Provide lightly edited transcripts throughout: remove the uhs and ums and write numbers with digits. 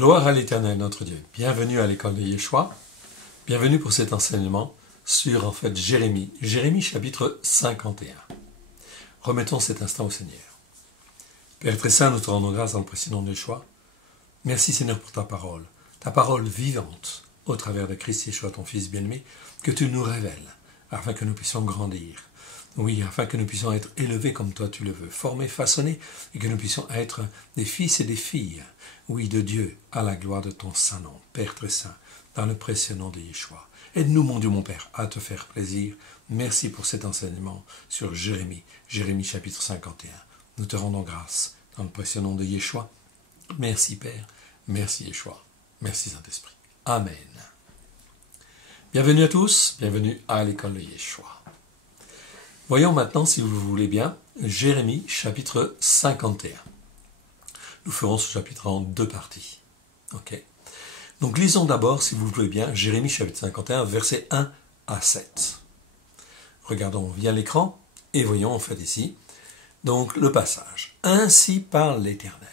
Gloire à l'Éternel, notre Dieu. Bienvenue à l'école de Yeshua. Bienvenue pour cet enseignement sur, Jérémie. Jérémie chapitre 51. Remettons cet instant au Seigneur. Père très saint, nous te rendons grâce dans le précédent de Yeshua. Merci Seigneur pour ta parole vivante au travers de Christ Yeshua, ton Fils bien-aimé, que tu nous révèles, afin que nous puissions grandir. Oui, afin que nous puissions être élevés comme toi tu le veux, formés, façonnés, et que nous puissions être des fils et des filles, oui, de Dieu, à la gloire de ton saint nom, Père très saint, dans le précieux nom de Yeshua. Aide-nous, mon Dieu, mon Père, à te faire plaisir. Merci pour cet enseignement sur Jérémie, Jérémie chapitre 51. Nous te rendons grâce dans le précieux nom de Yeshua. Merci, Père. Merci, Yeshua. Merci, Saint-Esprit. Amen. Bienvenue à tous. Bienvenue à l'école de Yeshua. Voyons maintenant, si vous le voulez bien, Jérémie chapitre 51. Nous ferons ce chapitre en deux parties. Ok. Donc lisons d'abord, si vous le voulez bien, Jérémie chapitre 51, versets 1 à 7. Regardons via l'écran et voyons en fait ici, donc le passage. Ainsi parle l'Éternel.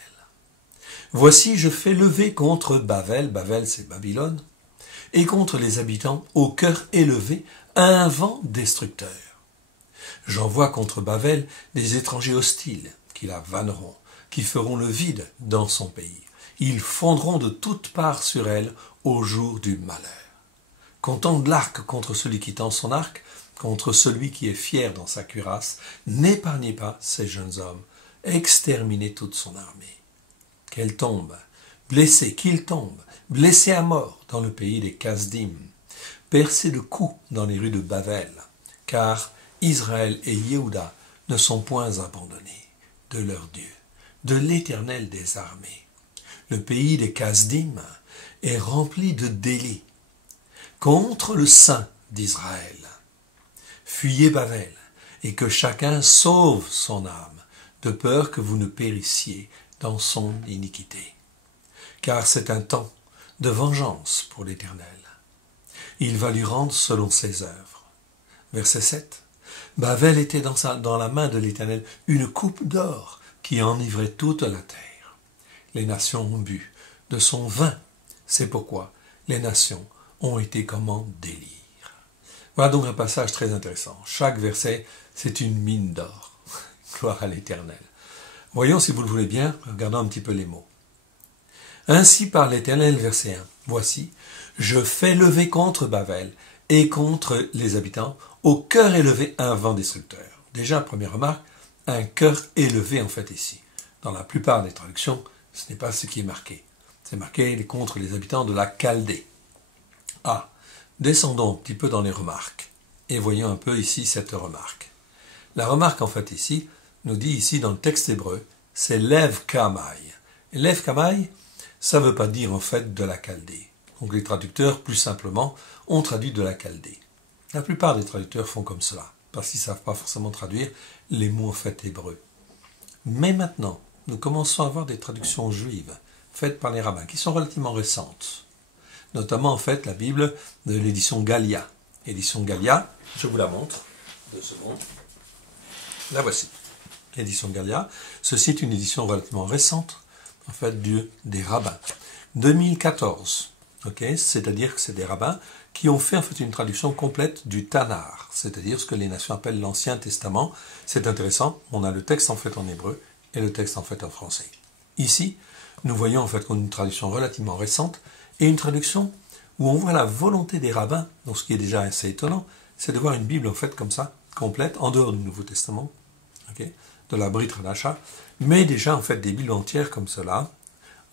Voici, je fais lever contre Bavel, Bavel c'est Babylone, et contre les habitants au cœur élevé un vent destructeur. J'envoie contre Bavel des étrangers hostiles qui la vanneront, qui feront le vide dans son pays. Ils fondront de toutes parts sur elle au jour du malheur. Qu'on tende l'arc contre celui qui tend son arc, contre celui qui est fier dans sa cuirasse. N'épargnez pas ces jeunes hommes, exterminez toute son armée. Qu'elle tombe, blessée, qu'il tombe, blessé à mort dans le pays des Kasdim, percé de coups dans les rues de Bavel, car Israël et Yehuda ne sont point abandonnés de leur Dieu, de l'Éternel des armées. Le pays des Kasdim est rempli de délits contre le Saint d'Israël. Fuyez Bavel, et que chacun sauve son âme, de peur que vous ne périssiez dans son iniquité. Car c'est un temps de vengeance pour l'Éternel. Il va lui rendre selon ses œuvres. Verset 7. Bavel était dans la main de l'Éternel une coupe d'or qui enivrait toute la terre. Les nations ont bu de son vin. C'est pourquoi les nations ont été comme en délire. Voilà donc un passage très intéressant. Chaque verset, c'est une mine d'or. Gloire à l'Éternel. Voyons si vous le voulez bien, regardons un petit peu les mots. Ainsi parle l'Éternel, verset 1. Voici, je fais lever contre Bavel et contre les habitants au cœur élevé un vent destructeur. Déjà, première remarque, un cœur élevé en fait ici. Dans la plupart des traductions, ce n'est pas ce qui est marqué. C'est marqué contre les habitants de la Chaldée. Ah, descendons un petit peu dans les remarques et voyons un peu ici cette remarque. La remarque en fait ici, nous dit ici dans le texte hébreu, c'est Lev Kamai. Et Lev Kamai, ça ne veut pas dire en fait de la Chaldée. Donc les traducteurs, plus simplement, ont traduit de la Chaldée. La plupart des traducteurs font comme cela, parce qu'ils ne savent pas forcément traduire les mots en fait hébreux. Mais maintenant, nous commençons à avoir des traductions juives, faites par les rabbins, qui sont relativement récentes. Notamment en fait la Bible de l'édition Gallia. Édition Gallia, je vous la montre, 2 secondes. La voici. Édition Gallia. Ceci est une édition relativement récente, en fait, des rabbins. 2014. Okay, c'est-à-dire que c'est des rabbins qui ont fait en fait une traduction complète du Tanar, c'est-à-dire ce que les nations appellent l'Ancien Testament. C'est intéressant, on a le texte en fait en hébreu et le texte en fait en français. Ici, nous voyons en fait qu'on a une traduction relativement récente et une traduction où on voit la volonté des rabbins, donc ce qui est déjà assez étonnant, c'est de voir une Bible en fait comme ça, complète, en dehors du Nouveau Testament, okay, de la Brit Hadasha, mais déjà en fait des Bibles entières comme cela,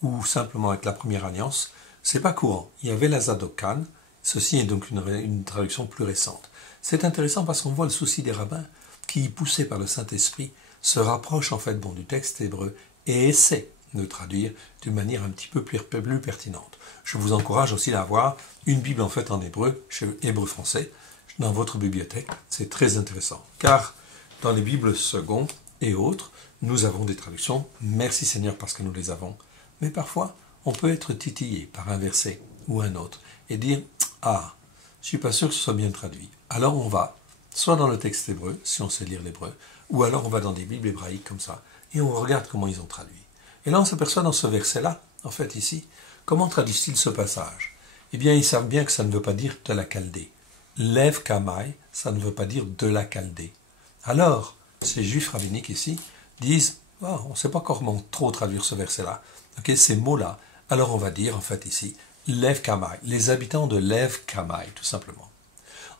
ou simplement avec la Première Alliance. C'est pas courant. Il y avait la Zadokan. Ceci est donc une traduction plus récente. C'est intéressant parce qu'on voit le souci des rabbins qui, poussés par le Saint-Esprit, se rapprochent en fait du texte hébreu et essaient de traduire d'une manière un petit peu plus pertinente. Je vous encourage aussi à avoir une Bible en fait en hébreu, chez Hébreu français, dans votre bibliothèque. C'est très intéressant. Car dans les Bibles secondes et autres, nous avons des traductions. Merci Seigneur parce que nous les avons. Mais parfois, on peut être titillé par un verset ou un autre et dire « Ah, je ne suis pas sûr que ce soit bien traduit. » Alors on va, soit dans le texte hébreu, si on sait lire l'hébreu, ou alors on va dans des Bibles hébraïques comme ça, et on regarde comment ils ont traduit. Et là on s'aperçoit dans ce verset-là, en fait ici, comment traduisent-ils ce passage? Eh bien, ils savent bien que ça ne veut pas dire de la Chaldée. Lev Kamai, ça ne veut pas dire de la Chaldée. Alors, ces juifs rabbiniques ici disent, oh, on ne sait pas comment trop traduire ce verset-là. Okay, ces mots-là. Alors on va dire en fait ici, Lev Kamai, les habitants de Lev Kamai, tout simplement.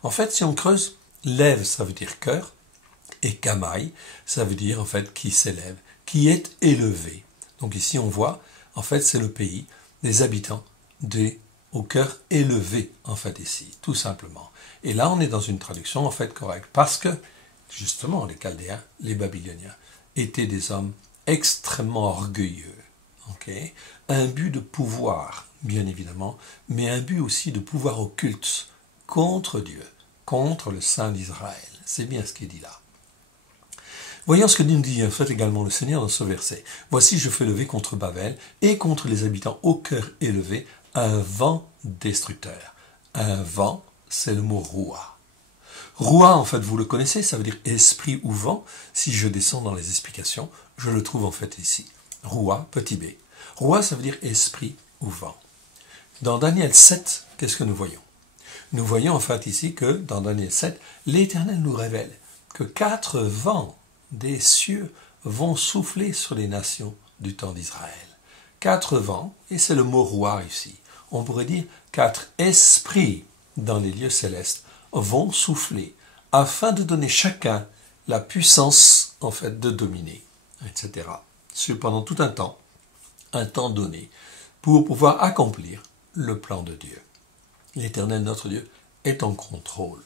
En fait, si on creuse, Lev, ça veut dire cœur, et Kamai, ça veut dire en fait qui s'élève, qui est élevé. Donc ici on voit, en fait c'est le pays des habitants au cœur élevé, en fait ici, tout simplement. Et là on est dans une traduction en fait correcte, parce que justement les Chaldéens, les Babyloniens, étaient des hommes extrêmement orgueilleux. Okay? Un but de pouvoir, bien évidemment, mais un but aussi de pouvoir occulte contre Dieu, contre le Saint d'Israël. C'est bien ce qui est dit là. Voyons ce que nous dit en fait également le Seigneur dans ce verset. Voici, je fais lever contre Babel et contre les habitants au cœur élevé un vent destructeur. Un vent, c'est le mot Roua. Roua, en fait, vous le connaissez, ça veut dire esprit ou vent. Si je descends dans les explications, je le trouve en fait ici. Roua, petit b. Roua, ça veut dire esprit ou vent. Dans Daniel 7, qu'est-ce que nous voyons? Nous voyons en fait ici que dans Daniel 7, l'Éternel nous révèle que 4 vents des cieux vont souffler sur les nations du temps d'Israël. 4 vents, et c'est le mot roi ici. On pourrait dire 4 esprits dans les lieux célestes vont souffler afin de donner chacun la puissance en fait de dominer, etc. Pendant tout un temps donné, pour pouvoir accomplir le plan de Dieu. L'Éternel, notre Dieu, est en contrôle.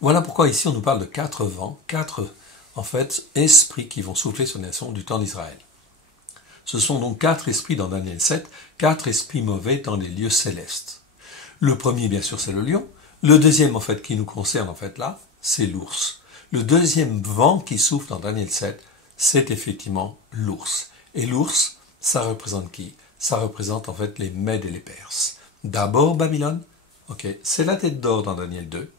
Voilà pourquoi ici on nous parle de 4 vents, 4 en fait esprits qui vont souffler sur les nations du temps d'Israël. Ce sont donc 4 esprits dans Daniel 7, 4 esprits mauvais dans les lieux célestes. Le premier, bien sûr, c'est le lion. Le deuxième, en fait, qui nous concerne, en fait, là, c'est l'ours. Le deuxième vent qui souffle dans Daniel 7, c'est effectivement l'ours. Et l'ours, ça représente qui? Ça représente, en fait, les Mèdes et les Perses. D'abord, Babylone. Okay. C'est la tête d'or dans Daniel 2.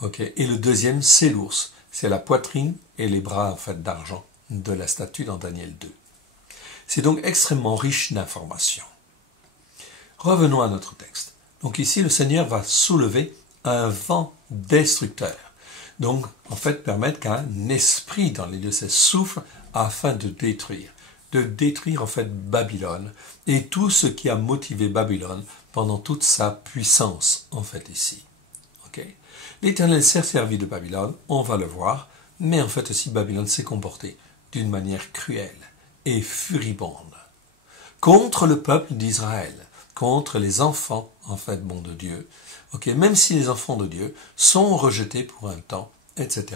Okay. Et le deuxième, c'est l'ours. C'est la poitrine et les bras, en fait, d'argent de la statue dans Daniel 2. C'est donc extrêmement riche d'informations. Revenons à notre texte. Donc ici, le Seigneur va soulever un vent destructeur. Donc, en fait, permettre qu'un esprit dans les lieux célestes souffle afin de détruire en fait Babylone et tout ce qui a motivé Babylone pendant toute sa puissance, en fait, ici. Okay? L'Éternel s'est servi de Babylone, on va le voir, mais en fait aussi Babylone s'est comportée d'une manière cruelle et furibonde contre le peuple d'Israël, contre les enfants, en fait, bon de Dieu. Okay, même si les enfants de Dieu sont rejetés pour un temps, etc.,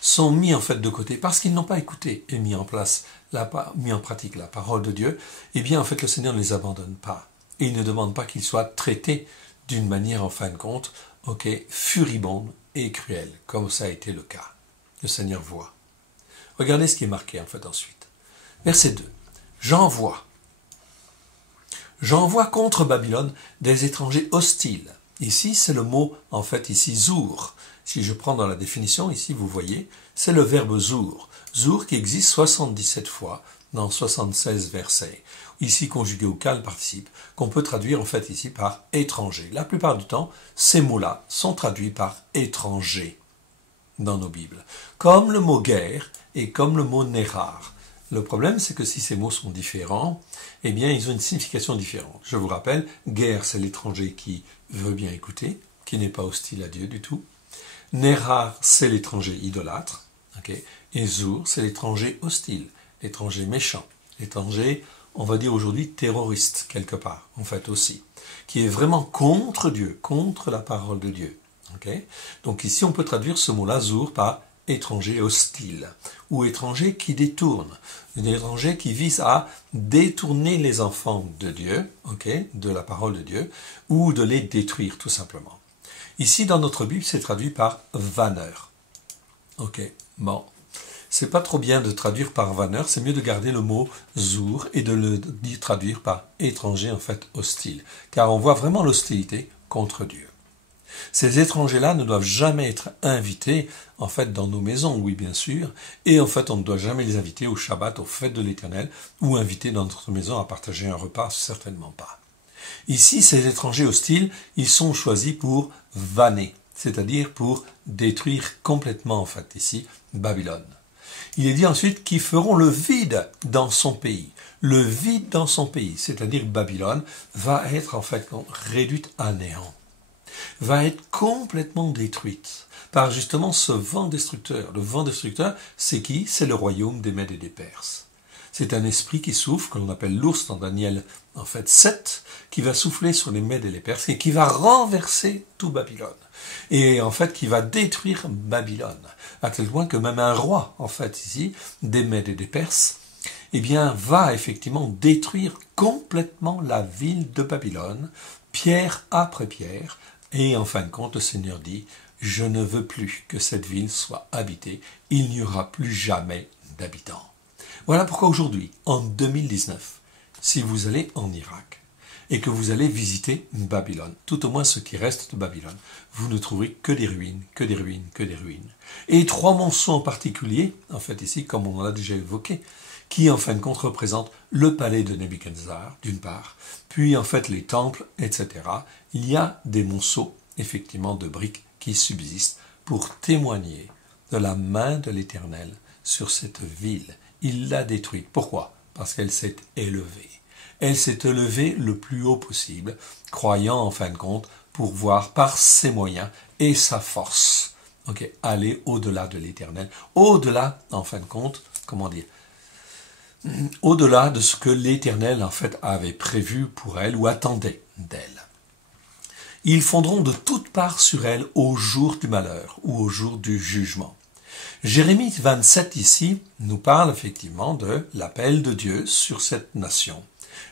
sont mis en fait de côté parce qu'ils n'ont pas écouté et mis en pratique la parole de Dieu, eh bien en fait le Seigneur ne les abandonne pas. Et il ne demande pas qu'ils soient traités d'une manière en fin de compte, furibonde et cruelle, comme ça a été le cas. Le Seigneur voit. Regardez ce qui est marqué en fait ensuite. Verset 2. J'envoie contre Babylone des étrangers hostiles. Ici, c'est le mot, en fait, ici, zour. Si je prends dans la définition, ici, vous voyez, c'est le verbe zour. Zour qui existe 77 fois dans 76 versets. Ici, conjugué au cas, le participe, qu'on peut traduire, en fait, ici, par étranger. La plupart du temps, ces mots-là sont traduits par étranger dans nos Bibles. Comme le mot guerre et comme le mot nérar. Le problème, c'est que si ces mots sont différents, eh bien, ils ont une signification différente. Je vous rappelle, guerre, c'est l'étranger qui veut bien écouter, qui n'est pas hostile à Dieu du tout. Nérar, c'est l'étranger idolâtre. Et zour, c'est l'étranger hostile, l'étranger méchant, l'étranger, on va dire aujourd'hui, terroriste, quelque part, en fait aussi, qui est vraiment contre Dieu, contre la parole de Dieu. Donc ici, on peut traduire ce mot-là, zour, par étranger hostile, ou étranger qui détourne, un étranger qui vise à détourner les enfants de Dieu, de la parole de Dieu, ou de les détruire tout simplement. Ici, dans notre Bible, c'est traduit par vanneur. Bon, c'est pas trop bien de traduire par vanneur, c'est mieux de garder le mot zour et de le traduire par étranger, en fait, hostile, car on voit vraiment l'hostilité contre Dieu. Ces étrangers-là ne doivent jamais être invités, en fait, dans nos maisons, oui, bien sûr. Et en fait, on ne doit jamais les inviter au Shabbat, aux fêtes de l'Éternel, ou inviter dans notre maison à partager un repas, certainement pas. Ici, ces étrangers hostiles, ils sont choisis pour vanner, c'est-à-dire pour détruire complètement, en fait, ici, Babylone. Il est dit ensuite qu'ils feront le vide dans son pays. Le vide dans son pays, c'est-à-dire Babylone, va être en fait réduite à néant, va être complètement détruite par justement ce vent destructeur. Le vent destructeur, c'est qui? C'est le royaume des Mèdes et des Perses. C'est un esprit qui souffle, que l'on appelle l'ours dans Daniel, en fait 7, qui va souffler sur les Mèdes et les Perses et qui va renverser tout Babylone. Et en fait, qui va détruire Babylone. À tel point que même un roi, en fait, ici, des Mèdes et des Perses, eh bien, va effectivement détruire complètement la ville de Babylone, pierre après pierre. Et en fin de compte, le Seigneur dit, je ne veux plus que cette ville soit habitée. Il n'y aura plus jamais d'habitants. Voilà pourquoi aujourd'hui, en 2019, si vous allez en Irak et que vous allez visiter Babylone, tout au moins ce qui reste de Babylone, vous ne trouverez que des ruines, que des ruines, que des ruines. Et trois monceaux en particulier, en fait ici, comme on l'a déjà évoqué, qui en fin de compte représentent le palais de Nebuchadnezzar, d'une part, puis en fait les temples, etc. Il y a des monceaux, effectivement, de briques qui subsistent pour témoigner de la main de l'Éternel sur cette ville. Il l'a détruite. Pourquoi? Parce qu'elle s'est élevée. Elle s'est élevée le plus haut possible, croyant en fin de compte pouvoir, par ses moyens et sa force, aller au-delà de l'Éternel, au-delà, en fin de compte, comment dire, au-delà de ce que l'Éternel, en fait, avait prévu pour elle ou attendait d'elle. Ils fondront de toutes parts sur elle au jour du malheur ou au jour du jugement. Jérémie 27 ici nous parle effectivement de l'appel de Dieu sur cette nation.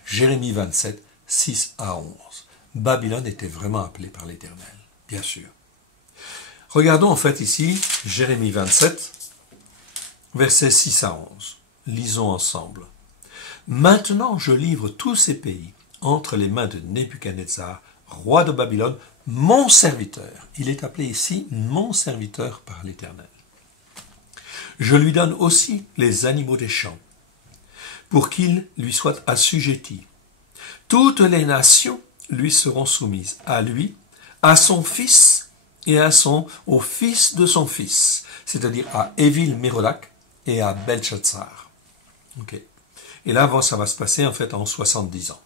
Jérémie 27, 6 à 11. Babylone était vraiment appelée par l'Éternel, bien sûr. Regardons en fait ici Jérémie 27, versets 6 à 11. Lisons ensemble. Maintenant je livre tous ces pays entre les mains de Nebuchadnezzar, roi de Babylone, mon serviteur. Il est appelé ici mon serviteur par l'Éternel. Je lui donne aussi les animaux des champs, pour qu'ils lui soient assujettis. Toutes les nations lui seront soumises, à lui, à son fils et au fils de son fils, c'est-à-dire à Évil-Mérodach et à Belshazzar. Et là, ça va se passer en fait en 70 ans.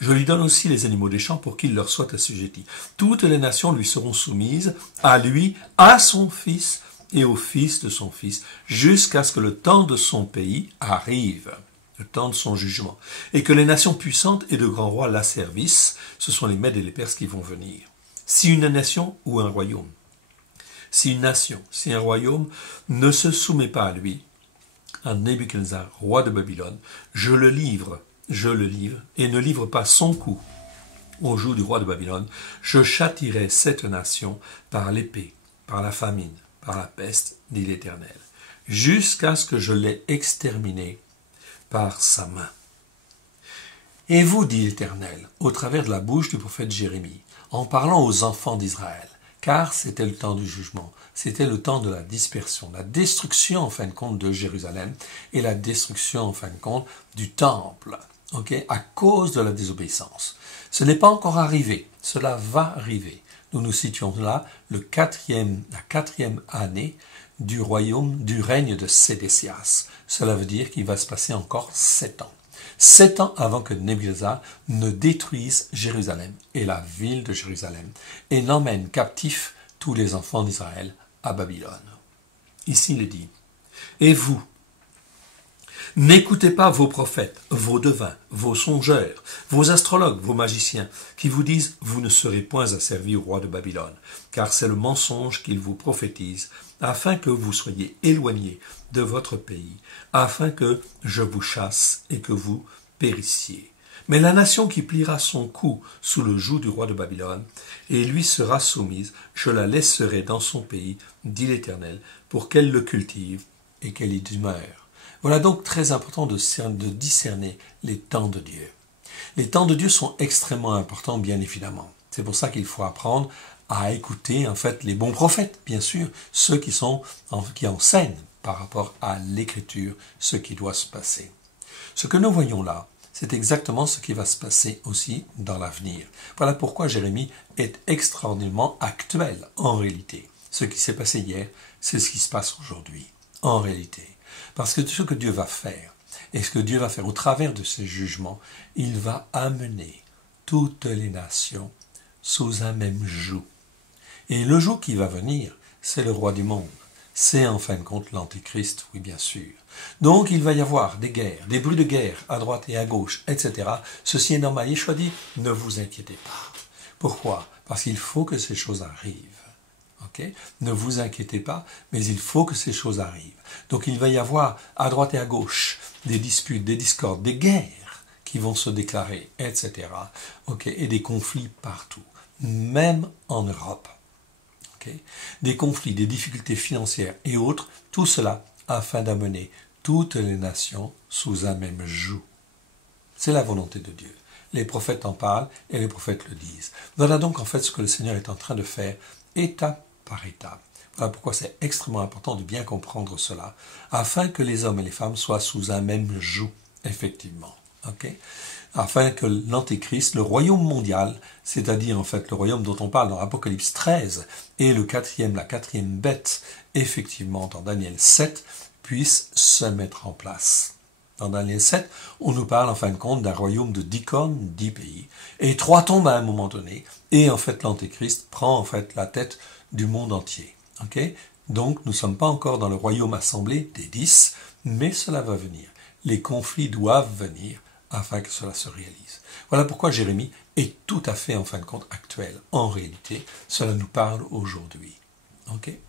Je lui donne aussi les animaux des champs pour qu'ils leur soient assujettis. Toutes les nations lui seront soumises, à lui, à son fils et au fils de son fils, jusqu'à ce que le temps de son pays arrive, le temps de son jugement, et que les nations puissantes et de grands rois l'asservissent. Ce sont les Mèdes et les Perses qui vont venir. Si une nation ou un royaume, si un royaume ne se soumet pas à lui, à Nebuchadnezzar, roi de Babylone, je le livre, et ne livre pas son coup au joug du roi de Babylone, je châtirai cette nation par l'épée, par la famine, par la peste, dit l'Éternel, jusqu'à ce que je l'ai exterminé par sa main. Et vous, dit l'Éternel, au travers de la bouche du prophète Jérémie, en parlant aux enfants d'Israël, car c'était le temps du jugement, c'était le temps de la dispersion, la destruction en fin de compte de Jérusalem et la destruction en fin de compte du temple, à cause de la désobéissance. Ce n'est pas encore arrivé, cela va arriver. Nous nous situons là, la quatrième année du règne de Sédécias. Cela veut dire qu'il va se passer encore 7 ans. 7 ans avant que Nebuchadnezzar ne détruise Jérusalem et la ville de Jérusalem et n'emmène captifs tous les enfants d'Israël à Babylone. Ici il est dit, et vous, n'écoutez pas vos prophètes, vos devins, vos songeurs, vos astrologues, vos magiciens, qui vous disent « Vous ne serez point asservis au roi de Babylone, car c'est le mensonge qu'ils vous prophétisent, afin que vous soyez éloignés de votre pays, afin que je vous chasse et que vous périssiez. Mais la nation qui pliera son cou sous le joug du roi de Babylone et lui sera soumise, je la laisserai dans son pays, dit l'Éternel, pour qu'elle le cultive et qu'elle y demeure. » Voilà donc très important de discerner les temps de Dieu. Les temps de Dieu sont extrêmement importants, bien évidemment. C'est pour ça qu'il faut apprendre à écouter en fait les bons prophètes, bien sûr, ceux qui enseignent par rapport à l'écriture ce qui doit se passer. Ce que nous voyons là, c'est exactement ce qui va se passer aussi dans l'avenir. Voilà pourquoi Jérémie est extraordinairement actuel en réalité. Ce qui s'est passé hier, c'est ce qui se passe aujourd'hui, en réalité. Parce que ce que Dieu va faire, et ce que Dieu va faire au travers de ses jugements, il va amener toutes les nations sous un même joug. Et le joug qui va venir, c'est le roi du monde. C'est en fin de compte l'Antéchrist, oui bien sûr. Donc il va y avoir des guerres, des bruits de guerre à droite et à gauche, etc. Ceci est normal. Yeshua dit, ne vous inquiétez pas. Pourquoi? Parce qu'il faut que ces choses arrivent. Okay? Ne vous inquiétez pas, mais il faut que ces choses arrivent. Donc il va y avoir à droite et à gauche des disputes, des discordes, des guerres qui vont se déclarer, etc. Okay? Et des conflits partout, même en Europe. Okay? Des conflits, des difficultés financières et autres, tout cela afin d'amener toutes les nations sous un même joug. C'est la volonté de Dieu. Les prophètes en parlent et les prophètes le disent. Voilà donc en fait ce que le Seigneur est en train de faire étape par étape. Voilà pourquoi c'est extrêmement important de bien comprendre cela, afin que les hommes et les femmes soient sous un même joug, effectivement. Okay? Afin que l'Antéchrist, le royaume mondial, c'est-à-dire en fait le royaume dont on parle dans Apocalypse 13, et la quatrième bête, effectivement dans Daniel 7, puisse se mettre en place. Dans Daniel 7, on nous parle en fin de compte d'un royaume de 10 cornes, 10 pays, et 3 tombent à un moment donné, et en fait l'Antéchrist prend en fait la tête du monde entier. Okay? Donc nous ne sommes pas encore dans le royaume assemblé des 10, mais cela va venir. Les conflits doivent venir afin que cela se réalise. Voilà pourquoi Jérémie est tout à fait en fin de compte actuel. En réalité, cela nous parle aujourd'hui. Okay?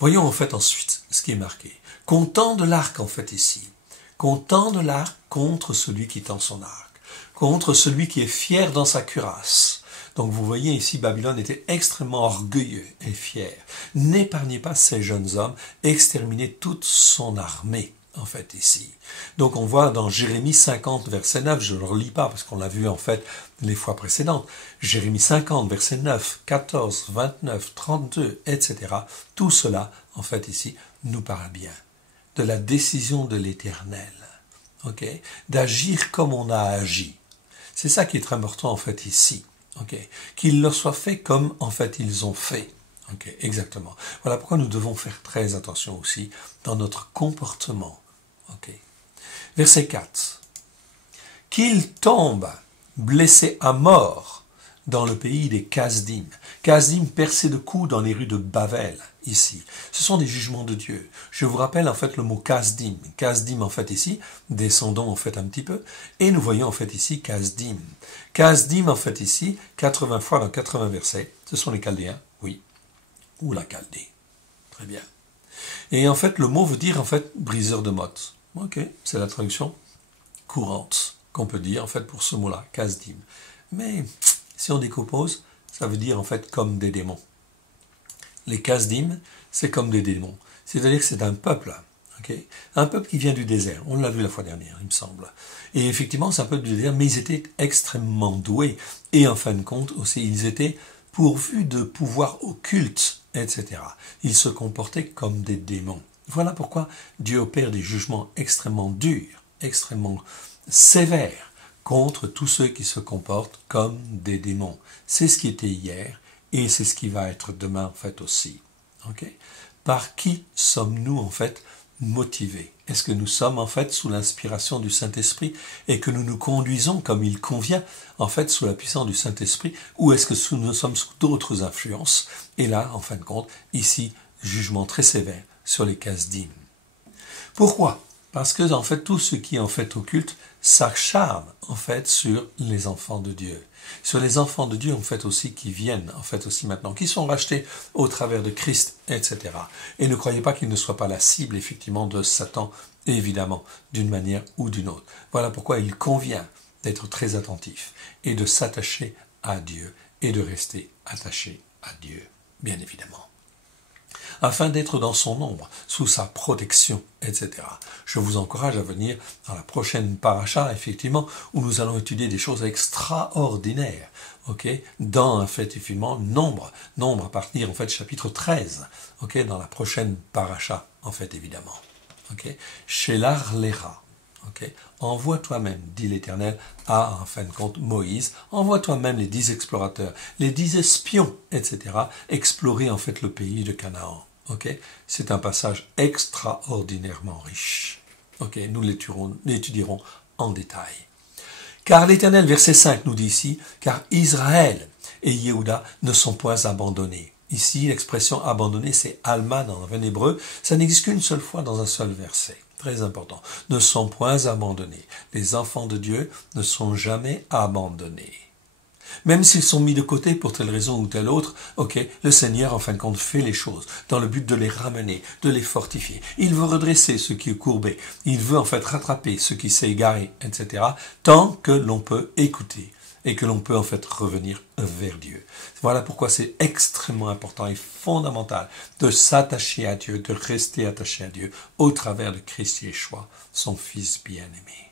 Voyons en fait ensuite ce qui est marqué. Qu'on tende l'arc en fait ici. Qu'on tende l'arc contre celui qui tend son arc. Contre celui qui est fier dans sa cuirasse. Donc vous voyez ici, Babylone était extrêmement orgueilleux et fier. N'épargnez pas ces jeunes hommes, exterminez toute son armée, en fait, ici. Donc on voit dans Jérémie 50, verset 9, je ne le relis pas parce qu'on l'a vu en fait les fois précédentes, Jérémie 50, verset 9, 14, 29, 32, etc. Tout cela, en fait, ici, nous parle bien de la décision de l'Éternel, okay? D'agir comme on a agi. C'est ça qui est très important, en fait, ici. Okay. Qu'il leur soit fait comme en fait ils ont fait. Okay, exactement. Voilà pourquoi nous devons faire très attention aussi dans notre comportement. Okay. Verset 4. Qu'ils tombent blessés à mort dans le pays des Kasdim. Kasdim percés de coups dans les rues de Bavel, ici. Ce sont des jugements de Dieu. Je vous rappelle en fait le mot Kasdim. Kasdim en fait ici, descendons en fait un petit peu, et nous voyons en fait ici Kasdim. Kasdim en fait ici, 80 fois dans 80 versets, ce sont les Chaldéens, oui, ou la Chaldée. Très bien. Et en fait le mot veut dire en fait briseur de mottes. Ok, c'est la traduction courante qu'on peut dire en fait pour ce mot-là, Kasdim. Mais si on décompose, ça veut dire en fait comme des démons. Les Kasdim, c'est comme des démons. C'est-à-dire que c'est un peuple, okay? Un peuple qui vient du désert. On l'a vu la fois dernière, il me semble. Et effectivement, c'est un peuple du désert, mais ils étaient extrêmement doués. Et en fin de compte aussi, ils étaient pourvus de pouvoirs occultes, etc. Ils se comportaient comme des démons. Voilà pourquoi Dieu opère des jugements extrêmement durs, extrêmement sévères, contre tous ceux qui se comportent comme des démons. C'est ce qui était hier et c'est ce qui va être demain en fait aussi. Okay? Par qui sommes-nous en fait motivés? Est-ce que nous sommes en fait sous l'inspiration du Saint-Esprit et que nous nous conduisons comme il convient en fait sous la puissance du Saint-Esprit, ou est-ce que nous sommes sous d'autres influences? Et là, en fin de compte, ici, jugement très sévère sur les Kasdim. Pourquoi? Parce que en fait tout ce qui est en fait occulte s'acharne en fait sur les enfants de Dieu, sur les enfants de Dieu en fait aussi qui viennent en fait aussi maintenant, qui sont rachetés au travers de Christ, etc. Et ne croyez pas qu'ils ne soient pas la cible effectivement de Satan, évidemment, d'une manière ou d'une autre. Voilà pourquoi il convient d'être très attentif et de s'attacher à Dieu et de rester attaché à Dieu, bien évidemment. afin d'être dans son ombre, sous sa protection, etc. Je vous encourage à venir dans la prochaine paracha, effectivement, où nous allons étudier des choses extraordinaires, ok, dans, en fait, effectivement, nombre à partir, en fait, chapitre 13, ok, dans la prochaine paracha, en fait, évidemment, ok, Shelar Lecha. Okay. Envoie toi-même, dit l'Éternel, à, en fin de compte, Moïse, envoie toi-même les 10 explorateurs, les 10 espions, etc., explorer en fait le pays de Canaan. Okay. C'est un passage extraordinairement riche. Okay. Nous l'étudierons en détail. Car l'Éternel, verset 5, nous dit ici, car Israël et Yehuda ne sont point abandonnés. Ici, l'expression abandonné, c'est Alman en hébreu, ça n'existe qu'une seule fois dans un seul verset. Très important, ne sont point abandonnés. Les enfants de Dieu ne sont jamais abandonnés. Même s'ils sont mis de côté pour telle raison ou telle autre, ok, le Seigneur, en fin de compte, fait les choses dans le but de les ramener, de les fortifier. Il veut redresser ce qui est courbé. Il veut, en fait, rattraper ce qui s'est égaré, etc., tant que l'on peut écouter et que l'on peut, en fait, revenir vers Dieu. Voilà pourquoi c'est extrêmement important et fondamental de s'attacher à Dieu, de rester attaché à Dieu au travers de Christ Yeshua, son Fils bien-aimé.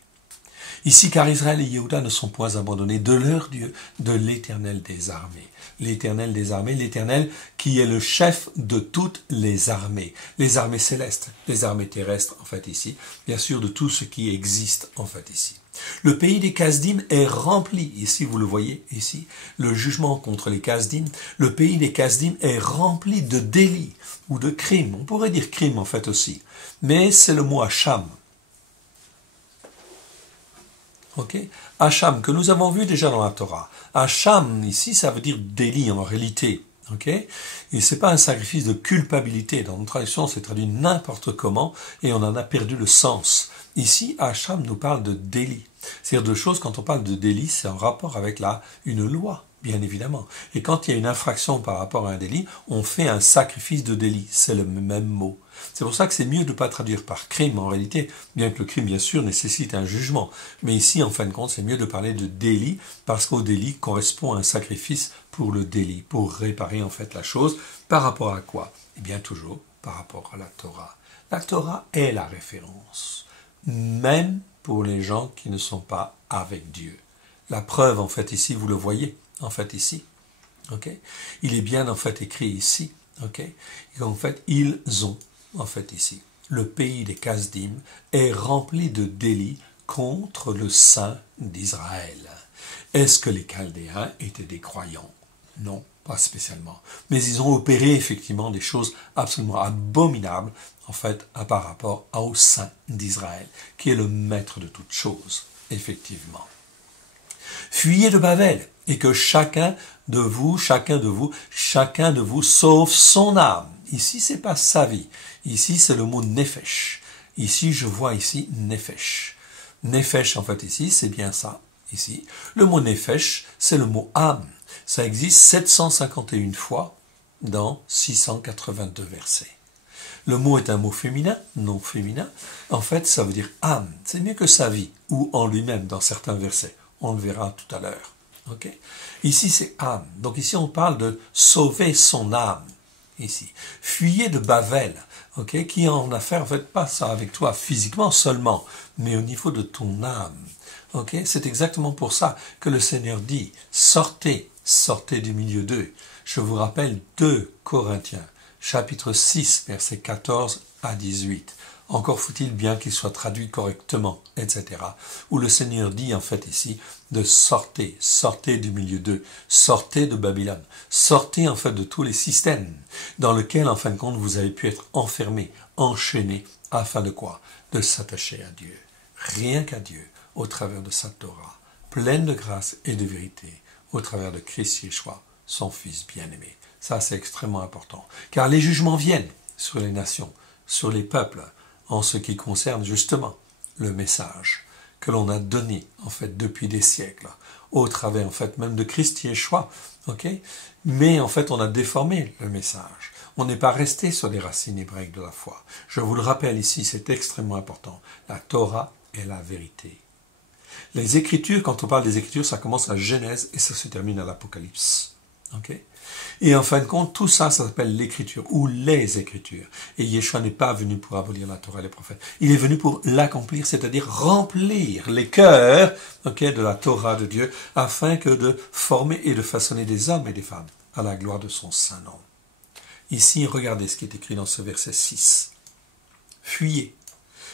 Ici, car Israël et Yehuda ne sont point abandonnés de leur Dieu, de l'Éternel des armées. L'Éternel des armées, l'Éternel qui est le chef de toutes les armées célestes, les armées terrestres, en fait, ici, bien sûr, de tout ce qui existe, en fait, ici. Le pays des Kasdim est rempli, ici vous le voyez, ici, le jugement contre les Kasdim, le pays des Kasdim est rempli de délits ou de crimes, on pourrait dire crimes en fait aussi, mais c'est le mot Hacham. Ok, Hacham, que nous avons vu déjà dans la Torah. Hacham, ici, ça veut dire délit en réalité. Ok, et c'est pas un sacrifice de culpabilité. Dans notre traduction, c'est traduit n'importe comment et on en a perdu le sens. Ici, Hacham nous parle de délit. C'est-à-dire de choses, quand on parle de délit, c'est en rapport avec une loi, bien évidemment. Et quand il y a une infraction par rapport à un délit, on fait un sacrifice de délit. C'est le même mot. C'est pour ça que c'est mieux de ne pas traduire par crime en réalité, bien que le crime, bien sûr, nécessite un jugement. Mais ici, en fin de compte, c'est mieux de parler de délit, parce qu'au délit correspond un sacrifice pour le délit, pour réparer en fait la chose. Par rapport à quoi? Eh bien, toujours par rapport à la Torah. La Torah est la référence, même pour les gens qui ne sont pas avec Dieu. La preuve, en fait, ici, vous le voyez, en fait, ici. Okay? Il est bien, en fait, écrit ici. Okay? Et en fait, ils ont, en fait, ici, le pays des Kasdim est rempli de délits contre le Saint d'Israël. Est-ce que les Chaldéens étaient des croyants? Non, pas spécialement. Mais ils ont opéré effectivement des choses absolument abominables, en fait, par rapport au Saint d'Israël, qui est le maître de toutes choses, effectivement. Fuyez de Babel, et que chacun de vous sauve son âme. Ici, c'est pas sa vie. Ici, c'est le mot nefesh. Ici, je vois ici nefesh. Nefesh, en fait, ici, c'est bien ça. Ici, le mot nefesh, c'est le mot âme. Ça existe 751 fois dans 682 versets. Le mot est un mot féminin, non féminin. En fait, ça veut dire âme. C'est mieux que sa vie, ou en lui-même dans certains versets. On le verra tout à l'heure. Okay? Ici, c'est âme. Donc ici, on parle de sauver son âme. Ici. Fuyez de Babel, okay? Qui en a fait, en fait, pas ça avec toi physiquement seulement, mais au niveau de ton âme. Okay? C'est exactement pour ça que le Seigneur dit, sortez du milieu d'eux. Je vous rappelle 2 Corinthiens, chapitre 6, versets 14 à 18. Encore faut-il bien qu'il soit traduit correctement, etc. Où le Seigneur dit en fait ici de sortez du milieu d'eux, sortez de Babylone, sortez en fait de tous les systèmes dans lesquels en fin de compte vous avez pu être enfermés, enchaînés, afin de quoi? De s'attacher à Dieu, rien qu'à Dieu, au travers de sa Torah, pleine de grâce et de vérité, au travers de Christ Yeshua, son Fils bien-aimé. Ça c'est extrêmement important, car les jugements viennent sur les nations, sur les peuples, en ce qui concerne justement le message que l'on a donné en fait depuis des siècles, au travers en fait même de Christ Yeshua, ok? Mais en fait on a déformé le message. On n'est pas resté sur les racines hébraïques de la foi. Je vous le rappelle ici, c'est extrêmement important. La Torah est la vérité. Les Écritures, quand on parle des Écritures, ça commence à Genèse et ça se termine à l'Apocalypse. Okay? Et en fin de compte, tout ça, ça s'appelle l'écriture ou les écritures. Et Yeshua n'est pas venu pour abolir la Torah et les prophètes. Il est venu pour l'accomplir, c'est-à-dire remplir les cœurs de la Torah de Dieu, afin que de former et de façonner des hommes et des femmes à la gloire de son saint nom. Ici, regardez ce qui est écrit dans ce verset 6. Fuyez.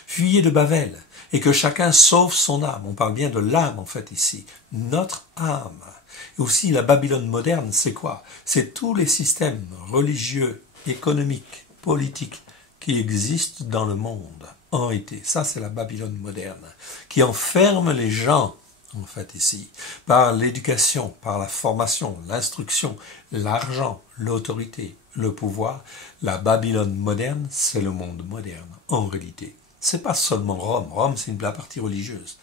Fuyez de Babel, et que chacun sauve son âme. On parle bien de l'âme, en fait, ici. Notre âme. Et aussi, la Babylone moderne, c'est quoi? C'est tous les systèmes religieux, économiques, politiques qui existent dans le monde. En réalité, ça, c'est la Babylone moderne, qui enferme les gens, en fait, ici, par l'éducation, par la formation, l'instruction, l'argent, l'autorité, le pouvoir. La Babylone moderne, c'est le monde moderne, en réalité. C'est pas seulement Rome. Rome, c'est la partie religieuse.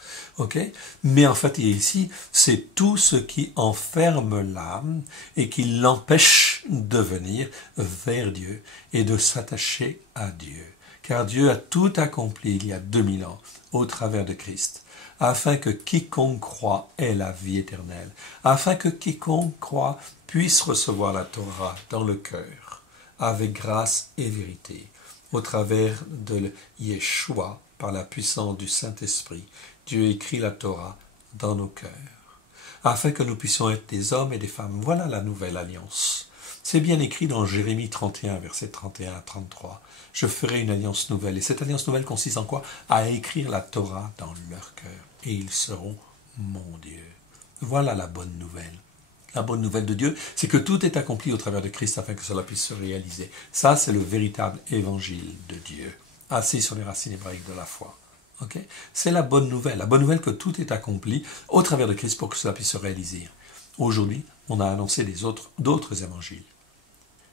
Mais en fait, ici, c'est tout ce qui enferme l'âme et qui l'empêche de venir vers Dieu et de s'attacher à Dieu. Car Dieu a tout accompli il y a 2000 ans au travers de Christ, afin que quiconque croit ait la vie éternelle, afin que quiconque croit puisse recevoir la Torah dans le cœur, avec grâce et vérité. Au travers de Yeshua, par la puissance du Saint-Esprit, Dieu écrit la Torah dans nos cœurs, afin que nous puissions être des hommes et des femmes. Voilà la nouvelle alliance. C'est bien écrit dans Jérémie 31, versets 31 à 33. Je ferai une alliance nouvelle. Et cette alliance nouvelle consiste en quoi? À écrire la Torah dans leur cœur. Et ils seront mon Dieu. Voilà la bonne nouvelle. La bonne nouvelle de Dieu, c'est que tout est accompli au travers de Christ afin que cela puisse se réaliser. Ça, c'est le véritable évangile de Dieu, assis sur les racines hébraïques de la foi. C'est la bonne nouvelle. La bonne nouvelle que tout est accompli au travers de Christ pour que cela puisse se réaliser. Aujourd'hui, on a annoncé d'autres évangiles.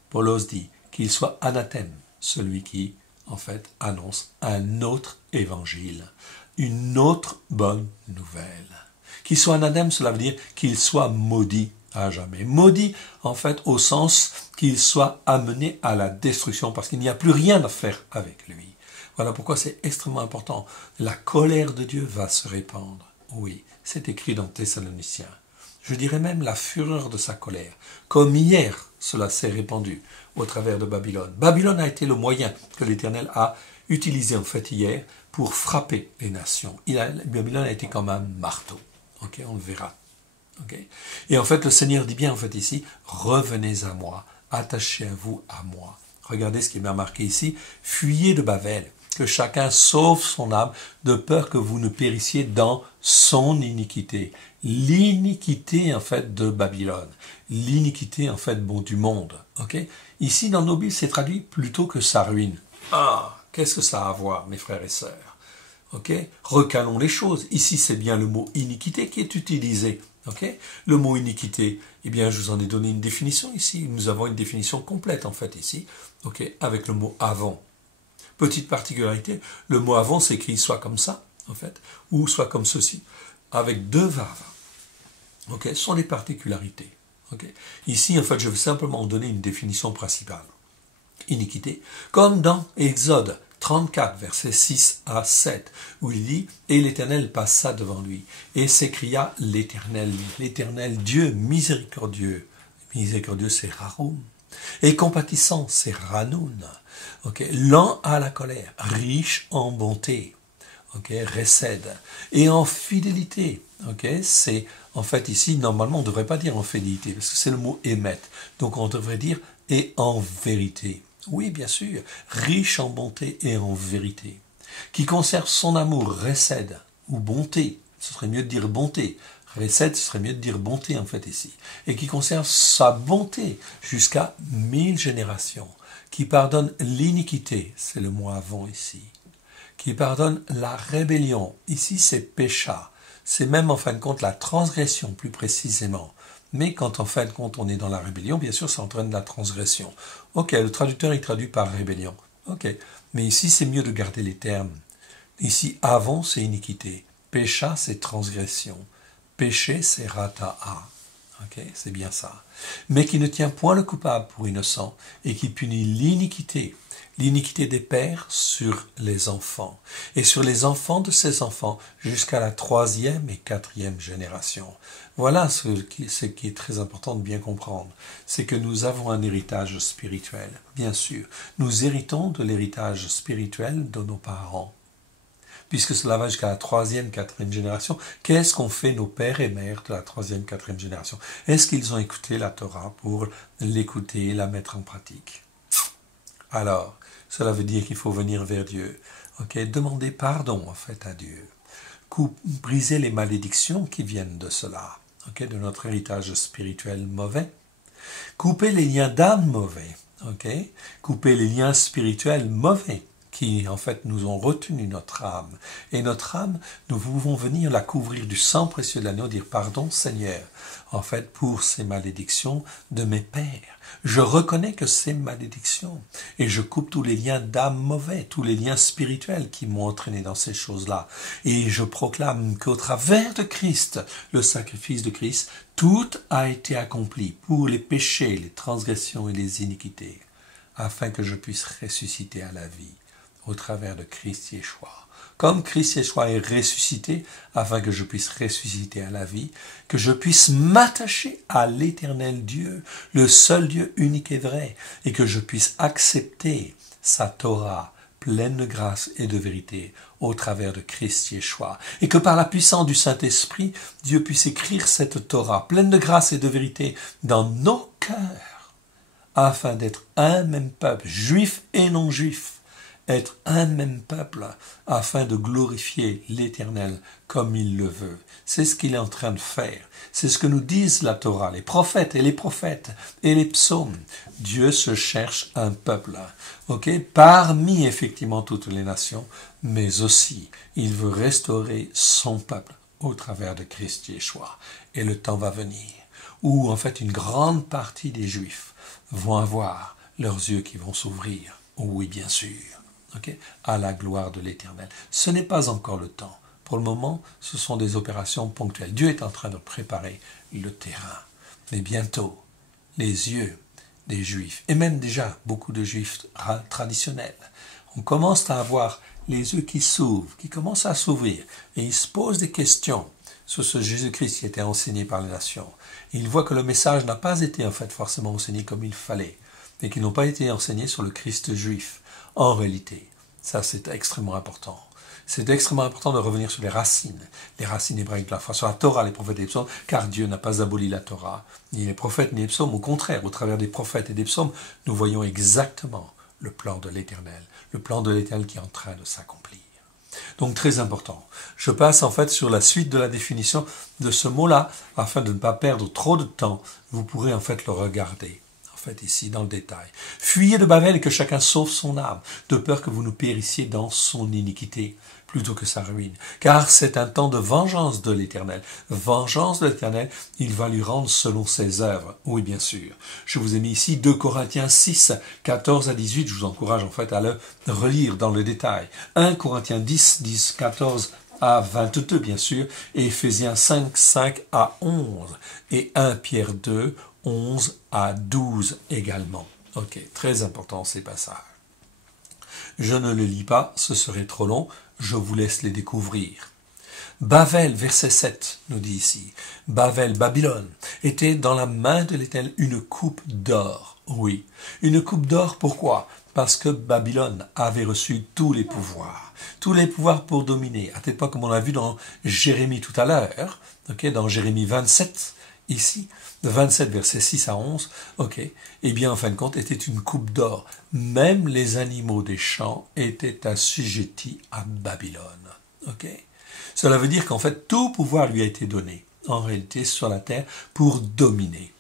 Paulos dit qu'il soit anathème, celui qui, en fait, annonce un autre évangile, une autre bonne nouvelle. Qu'il soit anathème, cela veut dire qu'il soit maudit à jamais. Maudit, en fait, au sens qu'il soit amené à la destruction, parce qu'il n'y a plus rien à faire avec lui. Voilà pourquoi c'est extrêmement important. La colère de Dieu va se répandre. Oui, c'est écrit dans Thessaloniciens. Je dirais même la fureur de sa colère. Comme hier, cela s'est répandu au travers de Babylone. Babylone a été le moyen que l'Éternel a utilisé, en fait, hier, pour frapper les nations. Babylone a été comme un marteau. On le verra. Et en fait, le Seigneur dit bien, en fait, ici, revenez à moi, attachez-vous à moi. Regardez ce qui est bien marqué ici, fuyez de Babel, que chacun sauve son âme, de peur que vous ne périssiez dans son iniquité. L'iniquité, en fait, de Babylone. L'iniquité, en fait, du monde. Ici, dans nos Bibles, c'est traduit plutôt que sa ruine. Ah, qu'est-ce que ça a à voir, mes frères et sœurs? Recalons les choses. Ici, c'est bien le mot iniquité qui est utilisé. Le mot iniquité, eh bien, je vous en ai donné une définition ici. Nous avons une définition complète, en fait, ici, avec le mot avant. Petite particularité, le mot avant s'écrit soit comme ça, en fait, ou soit comme ceci, avec deux vaves. Ce sont les particularités. Ici, en fait, je vais simplement donner une définition principale. Iniquité, comme dans Exode 34, versets 6 à 7, où il dit « Et l'Éternel passa devant lui, et s'écria l'Éternel Dieu miséricordieux. » Miséricordieux, c'est Raroum. Et compatissant, c'est Ranoun. Lent à la colère, riche en bonté. Récède. Et en fidélité. C'est, en fait, ici, normalement, on ne devrait pas dire en fidélité, parce que c'est le mot émettre. Donc, on devrait dire et en vérité. Oui, bien sûr, riche en bonté et en vérité, qui conserve son amour, récède, ou bonté, ce serait mieux de dire bonté, récède, ce serait mieux de dire bonté en fait ici, et qui conserve sa bonté jusqu'à 1000 générations, qui pardonne l'iniquité, c'est le mot avant ici, qui pardonne la rébellion, ici c'est pécha, c'est même en fin de compte la transgression plus précisément. Mais quand en fin de compte on est dans la rébellion, bien sûr ça entraîne la transgression. Le traducteur il traduit par rébellion. Mais ici c'est mieux de garder les termes. Ici avant c'est iniquité, pécha c'est transgression, péché c'est rata'a. Ok, c'est bien ça. Mais qui ne tient point le coupable pour innocent et qui punit l'iniquité des pères sur les enfants, et sur les enfants de ces enfants jusqu'à la 3e et 4e génération. Voilà ce qui est très important de bien comprendre. C'est que nous avons un héritage spirituel, bien sûr. Nous héritons de l'héritage spirituel de nos parents. Puisque cela va jusqu'à la 3e, 4e génération, qu'est-ce qu'ont fait nos pères et mères de la 3e, 4e génération? Est-ce qu'ils ont écouté la Torah pour l'écouter et la mettre en pratique? Alors, cela veut dire qu'il faut venir vers Dieu. Demander pardon, en fait, à Dieu. Briser les malédictions qui viennent de cela, de notre héritage spirituel mauvais. Couper les liens d'âme mauvais, couper les liens spirituels mauvais qui, en fait, nous ont retenu notre âme. Et notre âme, nous pouvons venir la couvrir du sang précieux de l'agneau, dire pardon, Seigneur, en fait, pour ces malédictions de mes pères. Je reconnais que c'est malédiction et je coupe tous les liens d'âme mauvais, tous les liens spirituels qui m'ont entraîné dans ces choses-là. Et je proclame qu'au travers de Christ, le sacrifice de Christ, tout a été accompli pour les péchés, les transgressions et les iniquités, afin que je puisse ressusciter à la vie au travers de Christ Yeshua. Comme Christ Yeshua est ressuscité, afin que je puisse ressusciter à la vie, que je puisse m'attacher à l'éternel Dieu, le seul Dieu unique et vrai, et que je puisse accepter sa Torah, pleine de grâce et de vérité, au travers de Christ Yeshua. Et que par la puissance du Saint-Esprit, Dieu puisse écrire cette Torah, pleine de grâce et de vérité, dans nos cœurs, afin d'être un même peuple, juif et non juif, être un même peuple afin de glorifier l'Éternel comme il le veut. C'est ce qu'il est en train de faire. C'est ce que nous disent la Torah, les prophètes et les psaumes. Dieu se cherche un peuple, parmi effectivement toutes les nations, mais aussi il veut restaurer son peuple au travers de Christ Yeshua. Et le temps va venir où en fait une grande partie des Juifs vont avoir leurs yeux qui vont s'ouvrir. Oui, bien sûr. À la gloire de l'Éternel. Ce n'est pas encore le temps. Pour le moment, ce sont des opérations ponctuelles. Dieu est en train de préparer le terrain. Mais bientôt, les yeux des Juifs, et même déjà beaucoup de Juifs traditionnels, on commence à avoir les yeux qui s'ouvrent, qui commencent à s'ouvrir, et ils se posent des questions sur ce Jésus-Christ qui était enseigné par les nations. Et ils voient que le message n'a pas été en fait forcément enseigné comme il fallait, et qu'ils n'ont pas été enseignés sur le Christ juif. En réalité, ça c'est extrêmement important. C'est extrêmement important de revenir sur les racines hébraïques de la foi, sur la Torah, les prophètes et les psaumes, car Dieu n'a pas aboli la Torah, ni les prophètes, ni les psaumes. Au contraire, au travers des prophètes et des psaumes, nous voyons exactement le plan de l'Éternel qui est en train de s'accomplir. Donc très important. Je passe en fait sur la suite de la définition de ce mot-là, afin de ne pas perdre trop de temps. Vous pourrez en fait le regarder. Ici dans le détail. Fuyez de Babel et que chacun sauve son âme, de peur que vous ne périssiez dans son iniquité, plutôt que sa ruine. Car c'est un temps de vengeance de l'Éternel. Vengeance de l'Éternel, il va lui rendre selon ses œuvres. Oui, bien sûr. Je vous ai mis ici 2 Corinthiens 6, 14 à 18. Je vous encourage en fait à le relire dans le détail. 1 Corinthiens 10, 14 à 22, bien sûr, et Éphésiens 5, 5 à 11, et 1 Pierre 2, 11 à 12 également. Très important ces passages. Je ne le lis pas, ce serait trop long, je vous laisse les découvrir. Bavel, verset 7, nous dit ici, Bavel, Babylone, était dans la main de l'Éternel une coupe d'or. Oui, une coupe d'or, pourquoi? Parce que Babylone avait reçu tous les pouvoirs pour dominer, à tel point comme on l'a vu dans Jérémie tout à l'heure, dans Jérémie 27, ici, de 27 versets 6 à 11, eh bien en fin de compte était une coupe d'or. Même les animaux des champs étaient assujettis à Babylone. Cela veut dire qu'en fait tout pouvoir lui a été donné, en réalité sur la terre, pour dominer.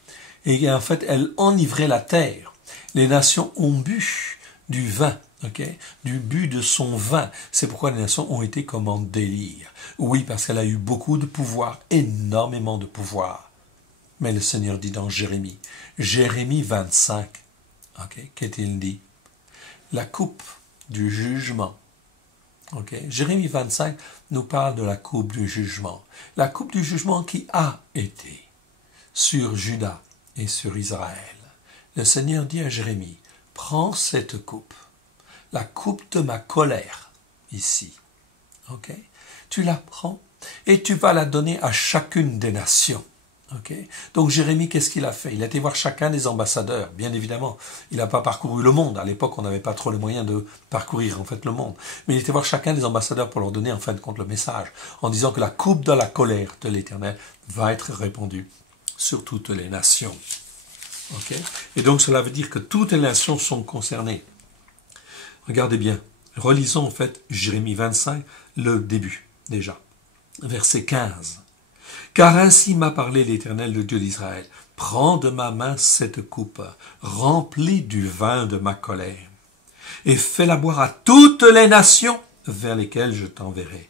Et en fait elle enivrait la terre. Les nations ont bu du vin, du but de son vin. C'est pourquoi les nations ont été comme en délire. Oui, parce qu'elle a eu beaucoup de pouvoir, énormément de pouvoir. Mais le Seigneur dit dans Jérémie 25, qu'est-il dit? La coupe du jugement. Jérémie 25 nous parle de la coupe du jugement. La coupe du jugement qui a été. sur Juda et sur Israël. Le Seigneur dit à Jérémie, prends cette coupe, la coupe de ma colère, ici. Ok? Tu la prends et tu vas la donner à chacune des nations. Okay. Donc Jérémie, qu'est-ce qu'il a fait? Il a été voir chacun des ambassadeurs, bien évidemment. Il n'a pas parcouru le monde. À l'époque, on n'avait pas trop les moyens de parcourir en fait le monde. Mais il était voir chacun des ambassadeurs pour leur donner en fin de compte le message, en disant que la coupe de la colère de l'Éternel va être répandue sur toutes les nations. Okay. Et donc cela veut dire que toutes les nations sont concernées. Regardez bien, relisons en fait Jérémie 25, le début déjà, verset 15. Car ainsi m'a parlé l'Éternel, le Dieu d'Israël. Prends de ma main cette coupe, remplie du vin de ma colère, et fais-la boire à toutes les nations vers lesquelles je t'enverrai.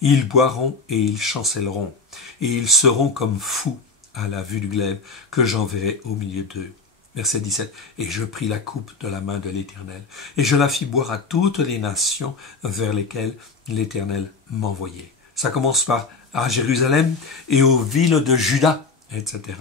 Ils boiront et ils chancelleront, et ils seront comme fous à la vue du glaive que j'enverrai au milieu d'eux. Verset 17. Et je pris la coupe de la main de l'Éternel, et je la fis boire à toutes les nations vers lesquelles l'Éternel m'envoyait. Ça commence par à Jérusalem et aux villes de Juda, etc.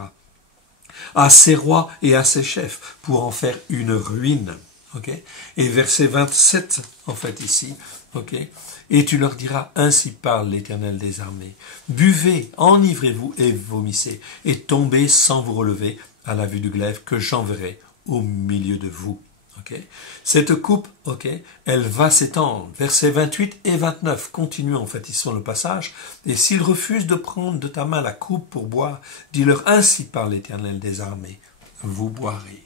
À ses rois et à ses chefs, pour en faire une ruine. Okay? Et verset 27, en fait, ici. Okay? Et tu leur diras, ainsi parle l'Éternel des armées. Buvez, enivrez-vous et vomissez, et tombez sans vous relever à la vue du glaive que j'enverrai au milieu de vous. Okay. Cette coupe, elle va s'étendre. Versets 28 et 29 continuent en fait ici sur le passage. Et s'ils refusent de prendre de ta main la coupe pour boire, dis-leur ainsi par l'Éternel des armées, vous boirez.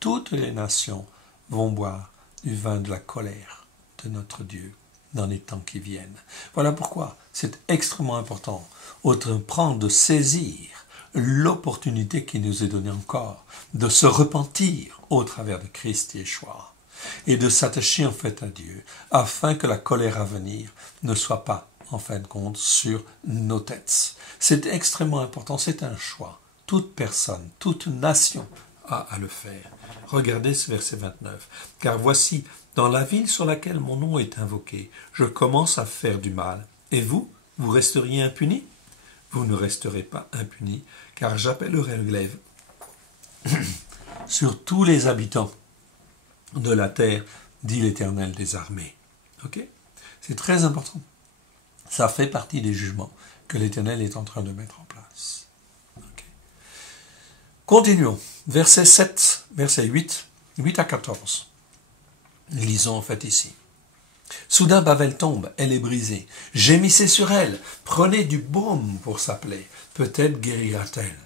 Toutes les nations vont boire du vin de la colère de notre Dieu dans les temps qui viennent. Voilà pourquoi c'est extrêmement important de saisir l'opportunité qui nous est donnée encore de se repentir au travers de Christ Yeshua et de s'attacher en fait à Dieu afin que la colère à venir ne soit pas en fin de compte sur nos têtes. C'est extrêmement important, c'est un choix. Toute personne, toute nation a à le faire. Regardez ce verset 29. Car voici, dans la ville sur laquelle mon nom est invoqué, je commence à faire du mal. Et vous, vous resteriez impunis? Vous ne resterez pas impunis, car j'appellerai le glaive sur tous les habitants de la terre, dit l'Éternel des armées. Okay? C'est très important. Ça fait partie des jugements que l'Éternel est en train de mettre en place. Okay. Continuons. Verset 7, verset 8 à 14. Lisons en fait ici. Soudain Bavel tombe, elle est brisée. Gémissez sur elle, prenez du baume pour sa plaie. Peut-être guérira-t-elle.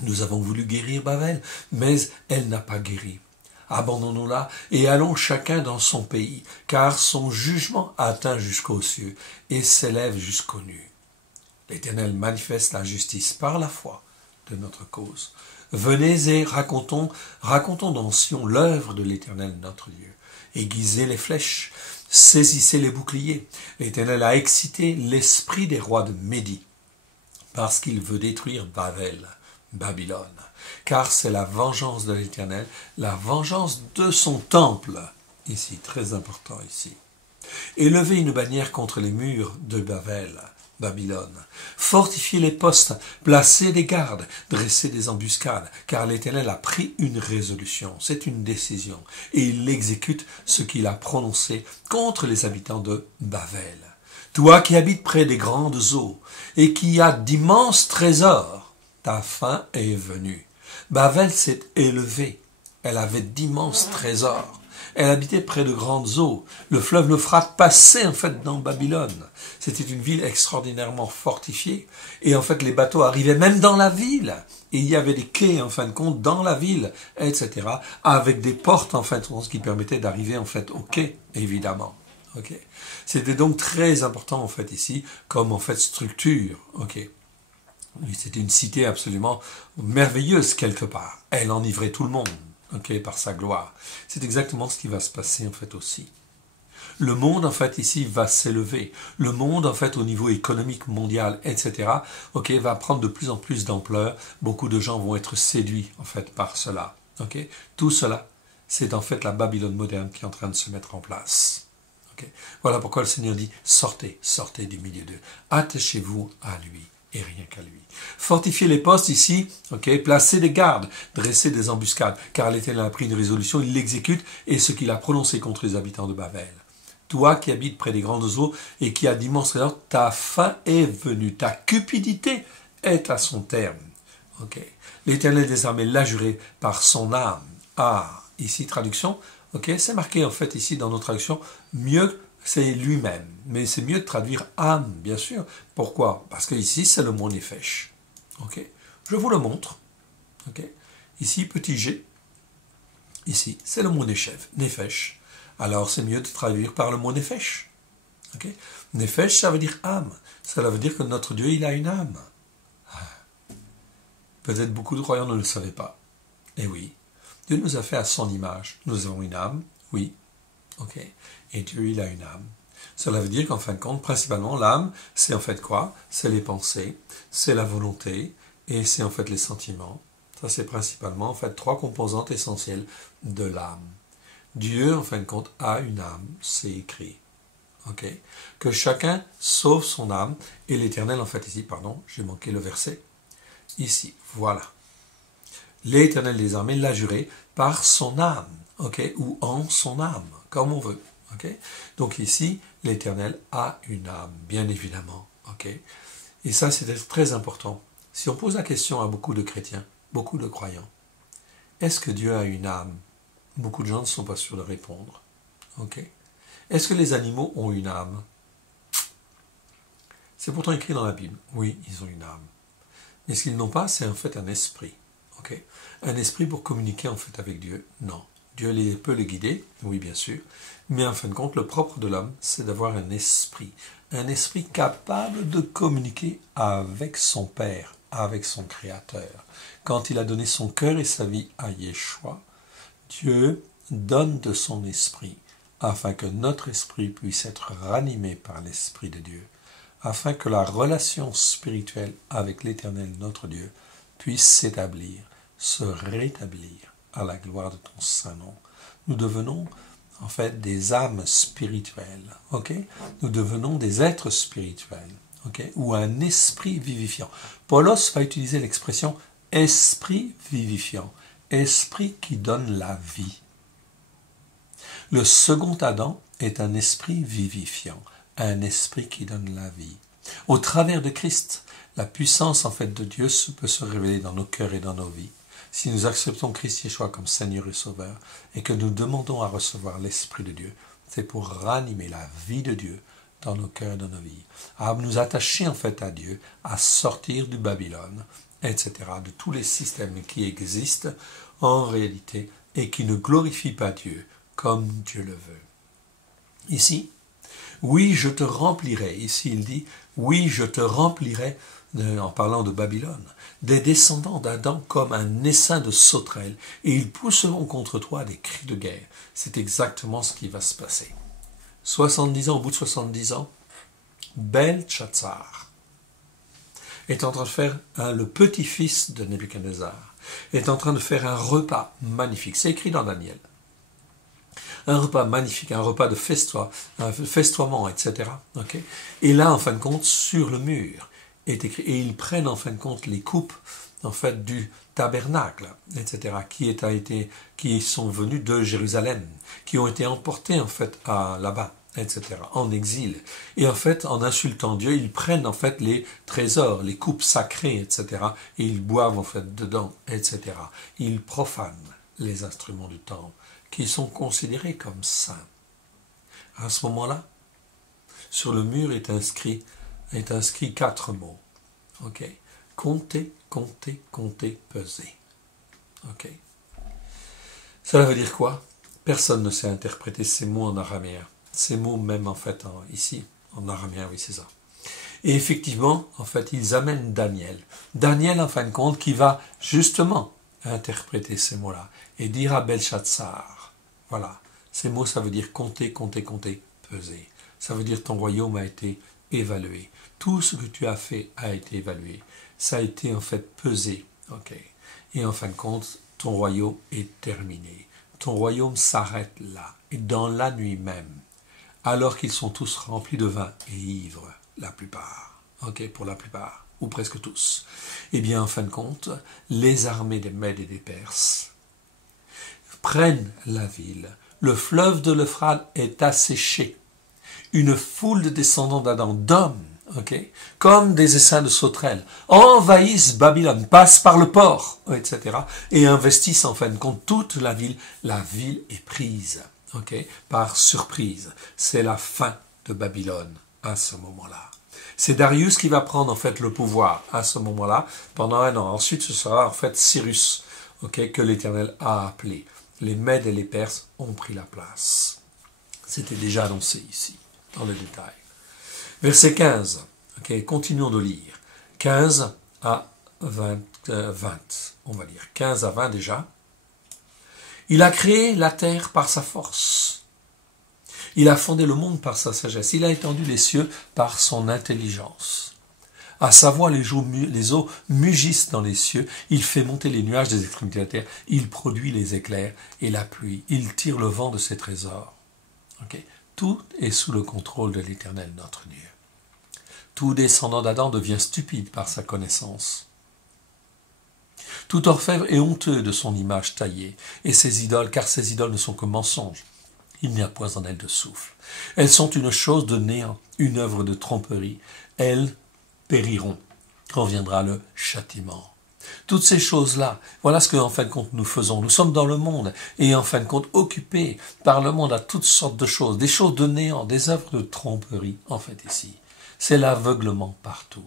Nous avons voulu guérir Bavel, mais elle n'a pas guéri. Abandonnons-la et allons chacun dans son pays, car son jugement atteint jusqu'aux cieux et s'élève jusqu'aux nues. L'Éternel manifeste la justice par la foi de notre cause. Venez et racontons dans Sion l'œuvre de l'Éternel notre Dieu. Aiguisez les flèches, saisissez les boucliers. L'Éternel a excité l'esprit des rois de Médie, parce qu'il veut détruire Bavel, Babylone. Car c'est la vengeance de l'Éternel, la vengeance de son temple. Ici, très important ici. Élevez une bannière contre les murs de Bavel, Babylone. Fortifiez les postes, placez des gardes, dressez des embuscades, car l'Éternel a pris une résolution, c'est une décision, et il exécute ce qu'il a prononcé contre les habitants de Bavel. Toi qui habites près des grandes eaux, et qui as d'immenses trésors, ta fin est venue. Bavel s'est élevée, elle avait d'immenses trésors. Elle habitait près de grandes eaux. Le fleuve l'Euphrate passait en fait dans Babylone. C'était une ville extraordinairement fortifiée. Et en fait, les bateaux arrivaient même dans la ville. Et il y avait des quais, en fin de compte, dans la ville, etc. Avec des portes, en fin de compte, qui permettaient d'arriver, en fait, au quai, évidemment. Okay. C'était donc très important, en fait, ici, comme, en fait, structure. Okay. C'était une cité absolument merveilleuse, quelque part. Elle enivrait tout le monde. Par sa gloire. C'est exactement ce qui va se passer en fait aussi. Le monde en fait ici va s'élever. Le monde en fait au niveau économique mondial, etc. Va prendre de plus en plus d'ampleur. Beaucoup de gens vont être séduits en fait par cela. Tout cela, c'est en fait la Babylone moderne qui est en train de se mettre en place. Voilà pourquoi le Seigneur dit sortez, sortez du milieu d'eux. Attachez-vous à lui et rien qu'à lui. Fortifier les postes ici, placer des gardes, dresser des embuscades, car l'Éternel a pris une résolution, il l'exécute, et ce qu'il a prononcé contre les habitants de Babel. Toi qui habites près des grandes eaux et qui as d'immenses trésors, ta fin est venue, ta cupidité est à son terme. L'Éternel des armées l'a juré par son âme. Ah, ici traduction, c'est marqué en fait ici dans nos traductions, mieux c'est lui-même, mais c'est mieux de traduire âme, bien sûr. Pourquoi? Parce que ici c'est le mot nefesh. Je vous le montre. Ici petit g, ici c'est le mot nefesh. Alors c'est mieux de traduire par le mot nefesh. Nefesh, ça veut dire âme. Cela veut dire que notre Dieu, il a une âme. Peut-être beaucoup de croyants ne le savaient pas. Et oui, Dieu nous a fait à son image. Nous avons une âme, oui. Et Dieu, il a une âme. Cela veut dire qu'en fin de compte, principalement, l'âme, c'est en fait quoi? C'est les pensées, c'est la volonté, et c'est en fait les sentiments. Ça, c'est principalement en fait 3 composantes essentielles de l'âme. Dieu, en fin de compte, a une âme, c'est écrit. Que chacun sauve son âme, et l'Éternel, en fait, ici, pardon, j'ai manqué le verset, ici, voilà. L'Éternel des armées l'a juré par son âme, ou en son âme, comme on veut. Donc ici, l'Éternel a une âme, bien évidemment. Et ça, c'est très important. Si on pose la question à beaucoup de chrétiens, beaucoup de croyants, est-ce que Dieu a une âme? Beaucoup de gens ne sont pas sûrs de répondre. Est-ce que les animaux ont une âme? C'est pourtant écrit dans la Bible. Oui, ils ont une âme. Mais ce qu'ils n'ont pas, c'est en fait un esprit. Un esprit pour communiquer en fait avec Dieu? Non. Dieu peut les guider, oui bien sûr, mais en fin de compte, le propre de l'homme, c'est d'avoir un esprit capable de communiquer avec son Père, avec son Créateur. Quand il a donné son cœur et sa vie à Yeshua, Dieu donne de son esprit, afin que notre esprit puisse être ranimé par l'Esprit de Dieu, afin que la relation spirituelle avec l'Éternel, notre Dieu, puisse s'établir, se rétablir à la gloire de ton saint nom. Nous devenons en fait des âmes spirituelles, Nous devenons des êtres spirituels, ou un esprit vivifiant. Paulos va utiliser l'expression esprit vivifiant, esprit qui donne la vie. Le second Adam est un esprit vivifiant, un esprit qui donne la vie. Au travers de Christ, la puissance en fait de Dieu peut se révéler dans nos cœurs et dans nos vies. Si nous acceptons Christ Yeshua comme Seigneur et Sauveur et que nous demandons à recevoir l'Esprit de Dieu, c'est pour ranimer la vie de Dieu dans nos cœurs et dans nos vies, à nous attacher en fait à Dieu, à sortir du Babylone, etc., de tous les systèmes qui existent en réalité et qui ne glorifient pas Dieu comme Dieu le veut. Ici, oui, je te remplirai. Ici, il dit, oui, je te remplirai, en parlant de Babylone, des descendants d'Adam comme un essaim de sauterelles, et ils pousseront contre toi des cris de guerre. C'est exactement ce qui va se passer. 70 ans, au bout de 70 ans, Belchatsar est en train de faire, le petit-fils de Nebuchadnezzar, est en train de faire un repas magnifique. C'est écrit dans Daniel. Un repas magnifique, un repas de festoiement, etc. Et là, en fin de compte, sur le mur est écrit, et ils prennent en fin de compte les coupes en fait du tabernacle, etc., qui sont venus de Jérusalem, qui ont été emportés en fait là-bas, etc., en exil. Et en fait, en insultant Dieu, ils prennent en fait les trésors, les coupes sacrées, etc., et ils boivent en fait dedans, etc. Ils profanent les instruments du temple, qui sont considérés comme saints. À ce moment-là, sur le mur est inscrit 4 mots. Comptez, comptez, comptez, pesez. Cela veut dire quoi? Personne ne sait interpréter ces mots en araméen. Ces mots même en fait ici, en araméen, oui c'est ça. Et effectivement, en fait, ils amènent Daniel. Daniel, en fin de compte, qui va justement interpréter ces mots-là et dire à Belchatsar, voilà, ces mots, ça veut dire compter, compter, compter, peser. Ça veut dire ton royaume a été évalué. Tout ce que tu as fait a été évalué. Ça a été en fait pesé. Et en fin de compte, ton royaume est terminé. Ton royaume s'arrête là. Et dans la nuit même, alors qu'ils sont tous remplis de vin et ivres, la plupart. Pour la plupart. ou presque tous. Eh bien, en fin de compte, les armées des Mèdes et des Perses prennent la ville. Le fleuve de l'Euphrate est asséché. Une foule de descendants d'Adam, d'hommes, comme des essaims de sauterelles, envahissent Babylone, passent par le port, etc., et investissent en fin de compte toute la ville. La ville est prise, par surprise. C'est la fin de Babylone à ce moment-là. C'est Darius qui va prendre en fait le pouvoir à ce moment-là pendant 1 an. Ensuite, ce sera en fait Cyrus, que l'Éternel a appelé. Les Mèdes et les Perses ont pris la place. C'était déjà annoncé ici, dans le détail. Verset 15, continuons de lire. 15 à 20, on va lire. 15 à 20 déjà. Il a créé la terre par sa force. Il a fondé le monde par sa sagesse. Il a étendu les cieux par son intelligence. À sa voix, les eaux mugissent dans les cieux. Il fait monter les nuages des extrémités de la terre. Il produit les éclairs et la pluie. Il tire le vent de ses trésors. Tout est sous le contrôle de l'Éternel, notre Dieu. Tout descendant d'Adam devient stupide par sa connaissance. Tout orfèvre est honteux de son image taillée, et ses idoles, car ses idoles ne sont que mensonges. Il n'y a point en elles de souffle. Elles sont une chose de néant, une œuvre de tromperie. Elles périront quand viendra le châtiment. Toutes ces choses-là, voilà ce que, en fin de compte, nous faisons. Nous sommes dans le monde et, en fin de compte, occupés par le monde à toutes sortes de choses, des choses de néant, des œuvres de tromperie, en fait, ici. C'est l'aveuglement partout.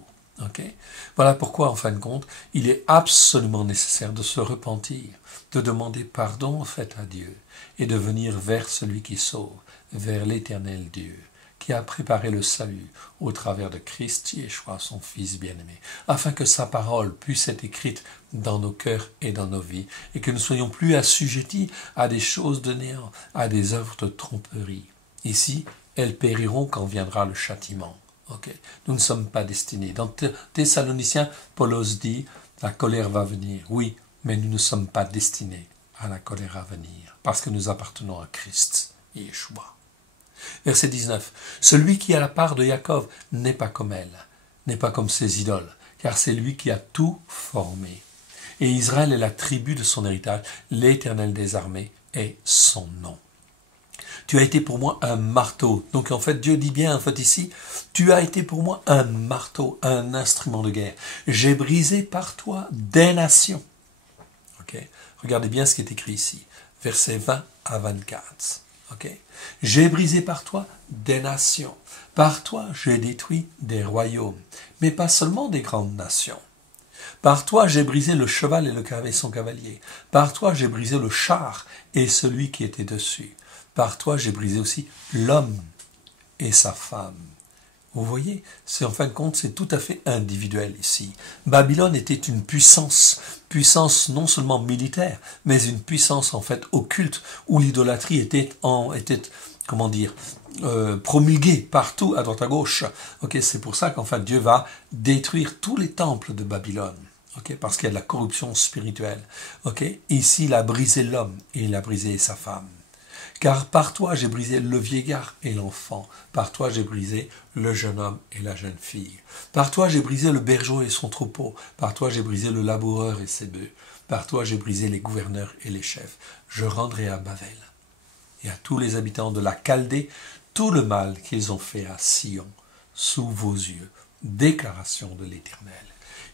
Voilà pourquoi, en fin de compte, il est absolument nécessaire de se repentir, de demander pardon, en fait, à Dieu, et de venir vers celui qui sauve, vers l'Éternel Dieu, qui a préparé le salut au travers de Christ Yeshua, son Fils bien-aimé, afin que sa parole puisse être écrite dans nos cœurs et dans nos vies, et que nous ne soyons plus assujettis à des choses de néant, à des œuvres de tromperie. Ici, elles périront quand viendra le châtiment. Nous ne sommes pas destinés. Dans Thessaloniciens, Paulos dit, la colère va venir. Oui, mais nous ne sommes pas destinés à la colère à venir, parce que nous appartenons à Christ Yeshua. Verset 19. Celui qui a la part de Jacob n'est pas comme elle, n'est pas comme ses idoles, car c'est lui qui a tout formé. Et Israël est la tribu de son héritage, l'Éternel des armées est son nom. Tu as été pour moi un marteau. Donc en fait, Dieu dit bien en fait ici, tu as été pour moi un marteau, un instrument de guerre. J'ai brisé par toi des nations. Regardez bien ce qui est écrit ici, versets 20 à 24. J'ai brisé par toi des nations. Par toi, j'ai détruit des royaumes, mais pas seulement des grandes nations. Par toi, j'ai brisé le cheval et son cavalier. Par toi, j'ai brisé le char et celui qui était dessus. Par toi, j'ai brisé aussi l'homme et sa femme. Vous voyez, c'est en fin de compte, c'est tout à fait individuel ici. Babylone était une puissance non seulement militaire, mais une puissance en fait occulte, où l'idolâtrie était promulguée partout à droite à gauche. C'est pour ça qu'en fait Dieu va détruire tous les temples de Babylone. Parce qu'il y a de la corruption spirituelle. Ici, il a brisé l'homme et il a brisé sa femme. Car par toi j'ai brisé le vieillard et l'enfant. Par toi j'ai brisé le jeune homme et la jeune fille. Par toi j'ai brisé le berger et son troupeau. Par toi j'ai brisé le laboureur et ses bœufs. Par toi j'ai brisé les gouverneurs et les chefs. Je rendrai à Babel et à tous les habitants de la Chaldée tout le mal qu'ils ont fait à Sion, sous vos yeux. Déclaration de l'Éternel.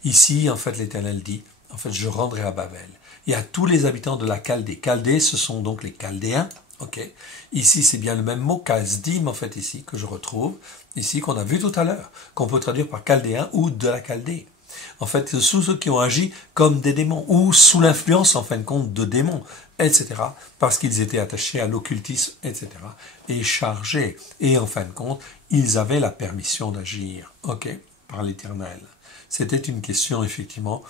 Ici, en fait, l'Éternel dit, je rendrai à Babel et à tous les habitants de la Chaldée. Chaldée, ce sont donc les Chaldéens. Ici, c'est bien le même mot, Kasdim, en fait, ici, que je retrouve, ici, qu'on a vu tout à l'heure, qu'on peut traduire par Chaldéen ou de la Chaldée. En fait, sous ceux qui ont agi comme des démons, ou sous l'influence, en fin de compte, de démons, etc., parce qu'ils étaient attachés à l'occultisme, etc., et chargés. Et en fin de compte, ils avaient la permission d'agir, par l'Éternel. C'était une question, effectivement,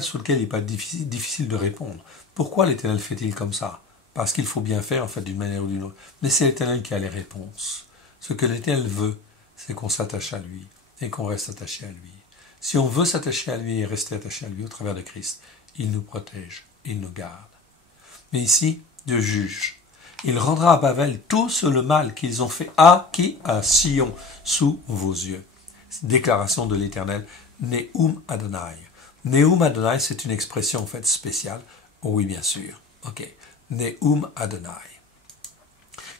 sur laquelle il n'est pas difficile de répondre. Pourquoi l'Éternel fait-il comme ça ? Parce qu'il faut bien faire, en fait, d'une manière ou d'une autre. Mais c'est l'Éternel qui a les réponses. Ce que l'Éternel veut, c'est qu'on s'attache à lui et qu'on reste attaché à lui. Si on veut s'attacher à lui et rester attaché à lui au travers de Christ, il nous protège, il nous garde. Mais ici, Dieu juge. Il rendra à Babel tout le mal qu'ils ont fait à Sion, sous vos yeux. Déclaration de l'Éternel Neum Adonai. Neum Adonai, c'est une expression en fait spéciale. Oh oui, bien sûr. Ok. Neum Adonai.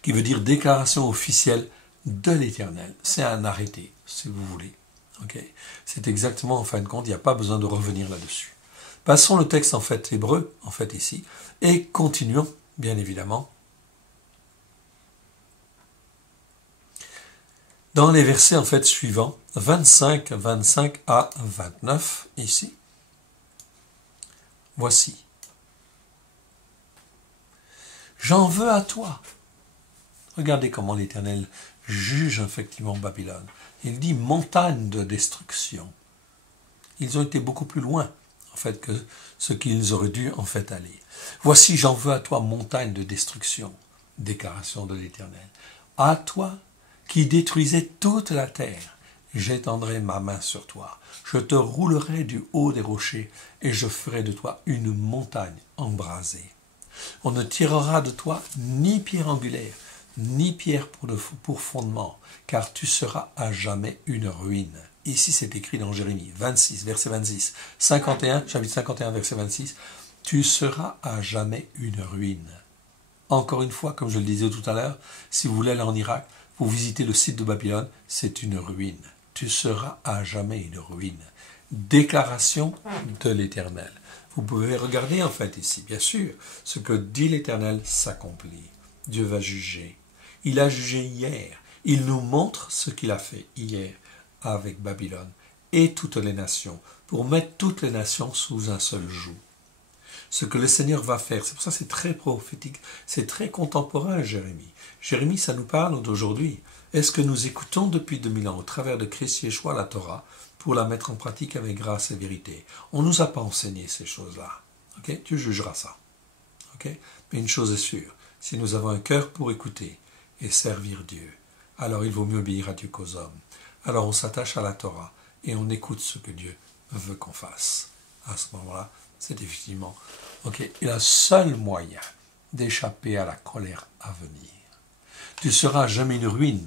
Qui veut dire déclaration officielle de l'Éternel. C'est un arrêté, si vous voulez. Ok. C'est exactement, en fin de compte, il n'y a pas besoin de revenir là-dessus. Passons le texte en fait hébreu, en fait ici, et continuons, bien évidemment, dans les versets en fait suivants, 25 à 29, ici. Voici. J'en veux à toi. Regardez comment l'Éternel juge effectivement Babylone. Il dit montagne de destruction. Ils ont été beaucoup plus loin, en fait, que ce qu'ils auraient dû, en fait, aller. Voici, j'en veux à toi, montagne de destruction. Déclaration de l'Éternel. À toi, qui détruisais toute la terre, j'étendrai ma main sur toi. Je te roulerai du haut des rochers, et je ferai de toi une montagne embrasée. On ne tirera de toi ni pierre angulaire, ni pierre pour fondement, car tu seras à jamais une ruine. Ici, c'est écrit dans Jérémie 26, verset 26, 51, chapitre 51, verset 26, tu seras à jamais une ruine. Encore une fois, comme je le disais tout à l'heure, si vous voulez aller en Irak, vous visitez le site de Babylone, c'est une ruine. Tu seras à jamais une ruine. Déclaration de l'Éternel. Vous pouvez regarder en fait ici, bien sûr, ce que dit l'Éternel s'accomplit. Dieu va juger. Il a jugé hier. Il nous montre ce qu'il a fait hier avec Babylone et toutes les nations, pour mettre toutes les nations sous un seul joug. Ce que le Seigneur va faire, c'est pour ça que c'est très prophétique, c'est très contemporain, Jérémie. Jérémie, ça nous parle d'aujourd'hui. Est-ce que nous écoutons depuis 2000 ans, au travers de Christ Yeshua, la Torah, pour la mettre en pratique avec grâce et vérité? On ne nous a pas enseigné ces choses-là. Okay? Tu jugeras ça. Okay? Mais une chose est sûre, si nous avons un cœur pour écouter et servir Dieu, alors il vaut mieux obéir à Dieu qu'aux hommes. Alors on s'attache à la Torah et on écoute ce que Dieu veut qu'on fasse. À ce moment-là, c'est effectivement le seul moyen d'échapper à la colère à venir. Tu seras jamais une ruine,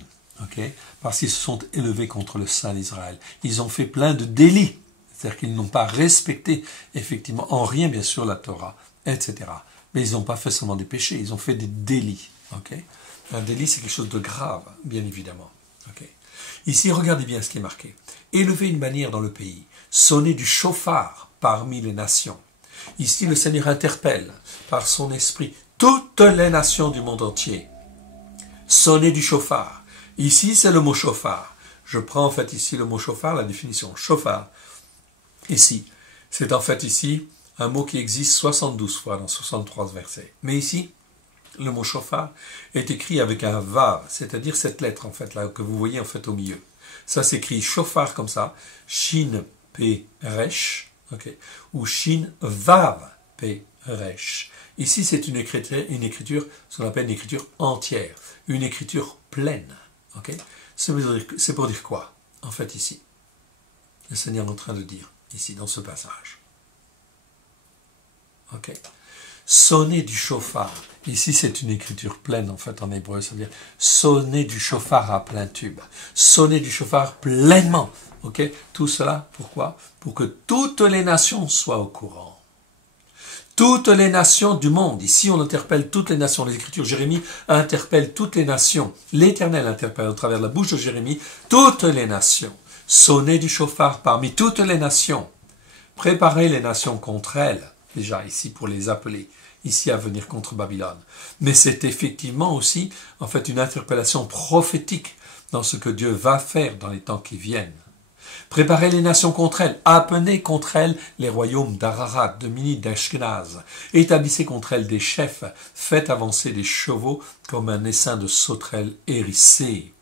parce qu'ils se sont élevés contre le Saint d'Israël. Ils ont fait plein de délits, c'est-à-dire qu'ils n'ont pas respecté effectivement en rien bien sûr la Torah, etc. Mais ils n'ont pas fait seulement des péchés, ils ont fait des délits. Un délit, c'est quelque chose de grave, bien évidemment. Ici, regardez bien ce qui est marqué. Élever une bannière dans le pays, sonner du chauffard parmi les nations. Ici, le Seigneur interpelle par son esprit toutes les nations du monde entier. Sonner du chauffard. Ici, c'est le mot chauffard. Je prends en fait ici le mot chauffard, la définition. Chauffard. Ici, c'est en fait ici un mot qui existe 72 fois dans 63 versets. Mais ici, le mot chauffard est écrit avec un vav, c'est-à-dire cette lettre en fait là que vous voyez en fait au milieu. Ça s'écrit chauffard comme ça, shin p resh, ou shin vav p resh. Ici c'est une écriture, ce qu'on appelle une écriture entière, une écriture pleine. C'est pour dire quoi en fait ici? Le Seigneur est en train de dire ici dans ce passage. Sonner du chauffard. Ici, c'est une écriture pleine, en fait, en hébreu. C'est-à-dire sonner du chauffard à plein tube. Sonner du chauffard pleinement. Tout cela, pourquoi? Pour que toutes les nations soient au courant. Toutes les nations du monde. Ici, on interpelle toutes les nations. Les Écritures, Jérémie interpelle toutes les nations. L'Éternel interpelle au travers de la bouche de Jérémie toutes les nations. Sonner du chauffard parmi toutes les nations. Préparer les nations contre elles. Déjà ici pour les appeler, ici à venir contre Babylone. Mais c'est effectivement aussi en fait une interpellation prophétique dans ce que Dieu va faire dans les temps qui viennent. Préparez les nations contre elles, appelez contre elles les royaumes d'Ararat, de Mini, d'Ashkenaz, établissez contre elles des chefs, faites avancer des chevaux comme un essaim de sauterelles hérissées.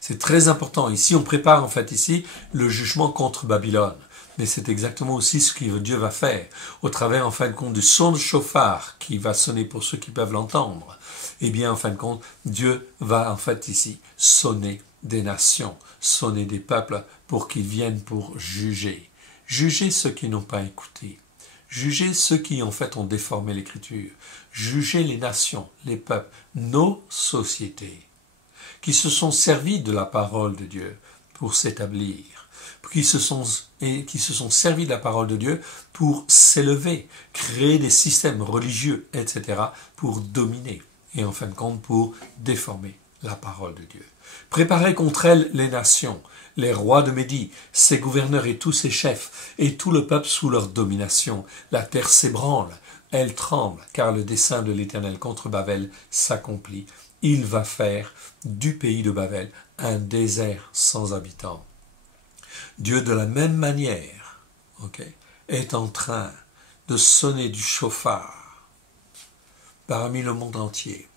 C'est très important. Ici, on prépare en fait ici le jugement contre Babylone. Mais c'est exactement aussi ce que Dieu va faire, au travers, en fin de compte, du son de chauffard qui va sonner pour ceux qui peuvent l'entendre. Eh bien, en fin de compte, Dieu va, en fait, ici, sonner des nations, sonner des peuples pour qu'ils viennent pour juger. Juger ceux qui n'ont pas écouté. Juger ceux qui, en fait, ont déformé l'Écriture. Juger les nations, les peuples, nos sociétés, qui se sont servis de la parole de Dieu pour s'établir, qui se sont servis de la parole de Dieu pour s'élever, créer des systèmes religieux, etc., pour dominer et en fin de compte pour déformer la parole de Dieu. Préparez contre elle les nations, les rois de Médie, ses gouverneurs et tous ses chefs, et tout le peuple sous leur domination. La terre s'ébranle, elle tremble, car le dessein de l'Éternel contre Babel s'accomplit. Il va faire du pays de Babel un désert sans habitants. Dieu, de la même manière, est en train de sonner du chauffard parmi le monde entier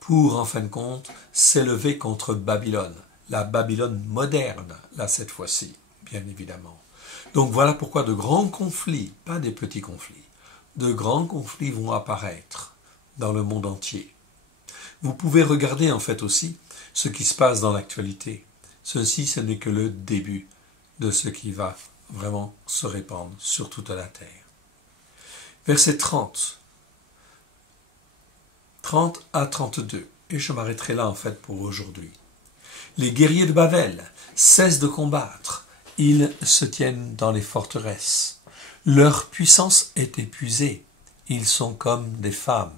pour, en fin de compte, s'élever contre Babylone, la Babylone moderne, là, cette fois-ci, bien évidemment. Donc voilà pourquoi de grands conflits, pas des petits conflits, de grands conflits vont apparaître dans le monde entier. Vous pouvez regarder, en fait, aussi ce qui se passe dans l'actualité. Ceci, ce n'est que le début de ce qui va vraiment se répandre sur toute la terre. Verset 30 à 32, et je m'arrêterai là en fait pour aujourd'hui. Les guerriers de Babel cessent de combattre, ils se tiennent dans les forteresses. Leur puissance est épuisée, ils sont comme des femmes.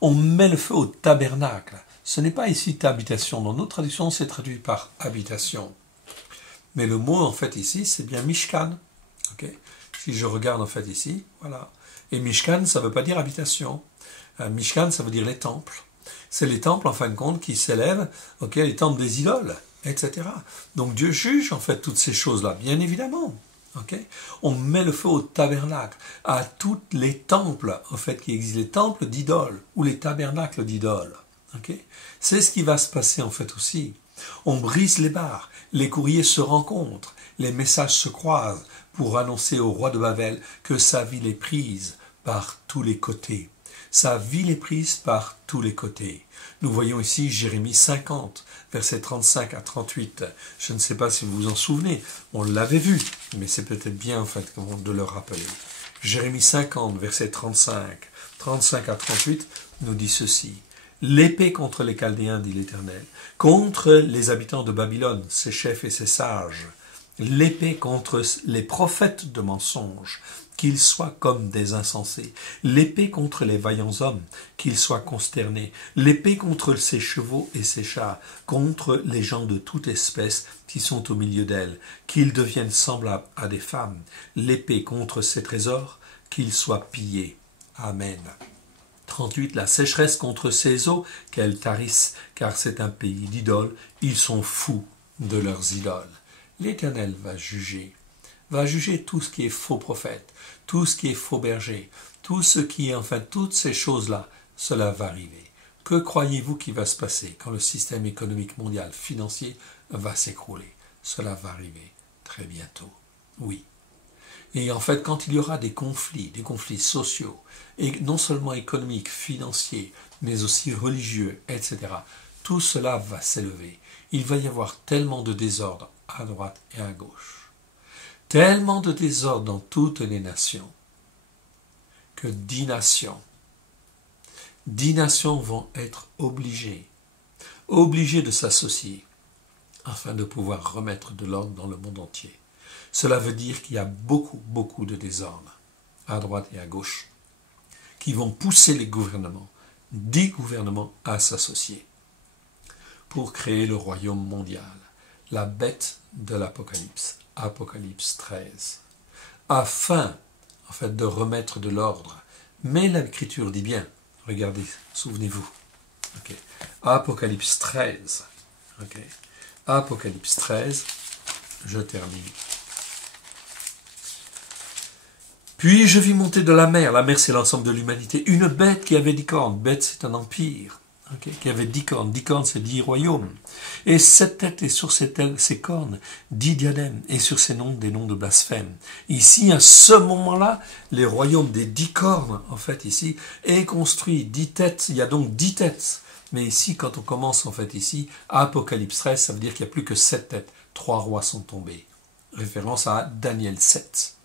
On met le feu au tabernacle, ce n'est pas ici habitation, dans nos traductions c'est traduit par habitation. Mais le mot en fait ici c'est bien Mishkan. Si je regarde en fait ici, voilà. Et Mishkan ça ne veut pas dire habitation. Mishkan, ça veut dire les temples. C'est les temples, en fin de compte, qui s'élèvent, les temples des idoles, etc. Donc Dieu juge, en fait, toutes ces choses-là, bien évidemment. On met le feu au tabernacle, à tous les temples, en fait, qui existent, les temples d'idoles, ou les tabernacles d'idoles. C'est ce qui va se passer, en fait, aussi. On brise les barres, les courriers se rencontrent, les messages se croisent pour annoncer au roi de Babel que sa ville est prise par tous les côtés. Sa ville est prise par tous les côtés. Nous voyons ici Jérémie 50, versets 35 à 38. Je ne sais pas si vous vous en souvenez, on l'avait vu, mais c'est peut-être bien en fait de le rappeler. Jérémie 50, versets 35 à 38, nous dit ceci. L'épée contre les Chaldéens, dit l'Éternel, contre les habitants de Babylone, ses chefs et ses sages. L'épée contre les prophètes de mensonges, qu'ils soient comme des insensés. L'épée contre les vaillants hommes, qu'ils soient consternés. L'épée contre ses chevaux et ses chars, contre les gens de toute espèce qui sont au milieu d'elles, qu'ils deviennent semblables à des femmes. L'épée contre ses trésors, qu'ils soient pillés. Amen. 38. La sécheresse contre ses eaux, qu'elles tarissent, car c'est un pays d'idoles. Ils sont fous de leurs idoles. L'Éternel va juger tout ce qui est faux prophète, tout ce qui est faux berger, tout ce qui est, enfin, toutes ces choses-là, cela va arriver. Que croyez-vous qui va se passer quand le système économique mondial financier va s'écrouler? Cela va arriver très bientôt. Oui. Et en fait, quand il y aura des conflits sociaux, et non seulement économiques, financiers, mais aussi religieux, etc., tout cela va s'élever. Il va y avoir tellement de désordre à droite et à gauche. Tellement de désordre dans toutes les nations que 10 nations vont être obligées de s'associer afin de pouvoir remettre de l'ordre dans le monde entier. Cela veut dire qu'il y a beaucoup de désordre à droite et à gauche qui vont pousser les gouvernements, 10 gouvernements à s'associer pour créer le royaume mondial, la bête de l'Apocalypse. Apocalypse 13, afin en fait de remettre de l'ordre. Mais l'Écriture dit bien, regardez, souvenez-vous, Apocalypse 13, Apocalypse 13, je termine. Puis je vis monter de la mer c'est l'ensemble de l'humanité, une bête qui avait 10 cornes, bête c'est un empire, qui avait 10 cornes c'est 10 royaumes, et 7 têtes et sur ces cornes 10 diadèmes, et sur ces noms des noms de blasphème. Ici, à ce moment-là, les royaumes des 10 cornes, en fait ici, est construit 10 têtes, il y a donc 10 têtes, mais ici, quand on commence en fait ici, Apocalypse 13, ça veut dire qu'il n'y a plus que 7 têtes, 3 rois sont tombés, référence à Daniel 7.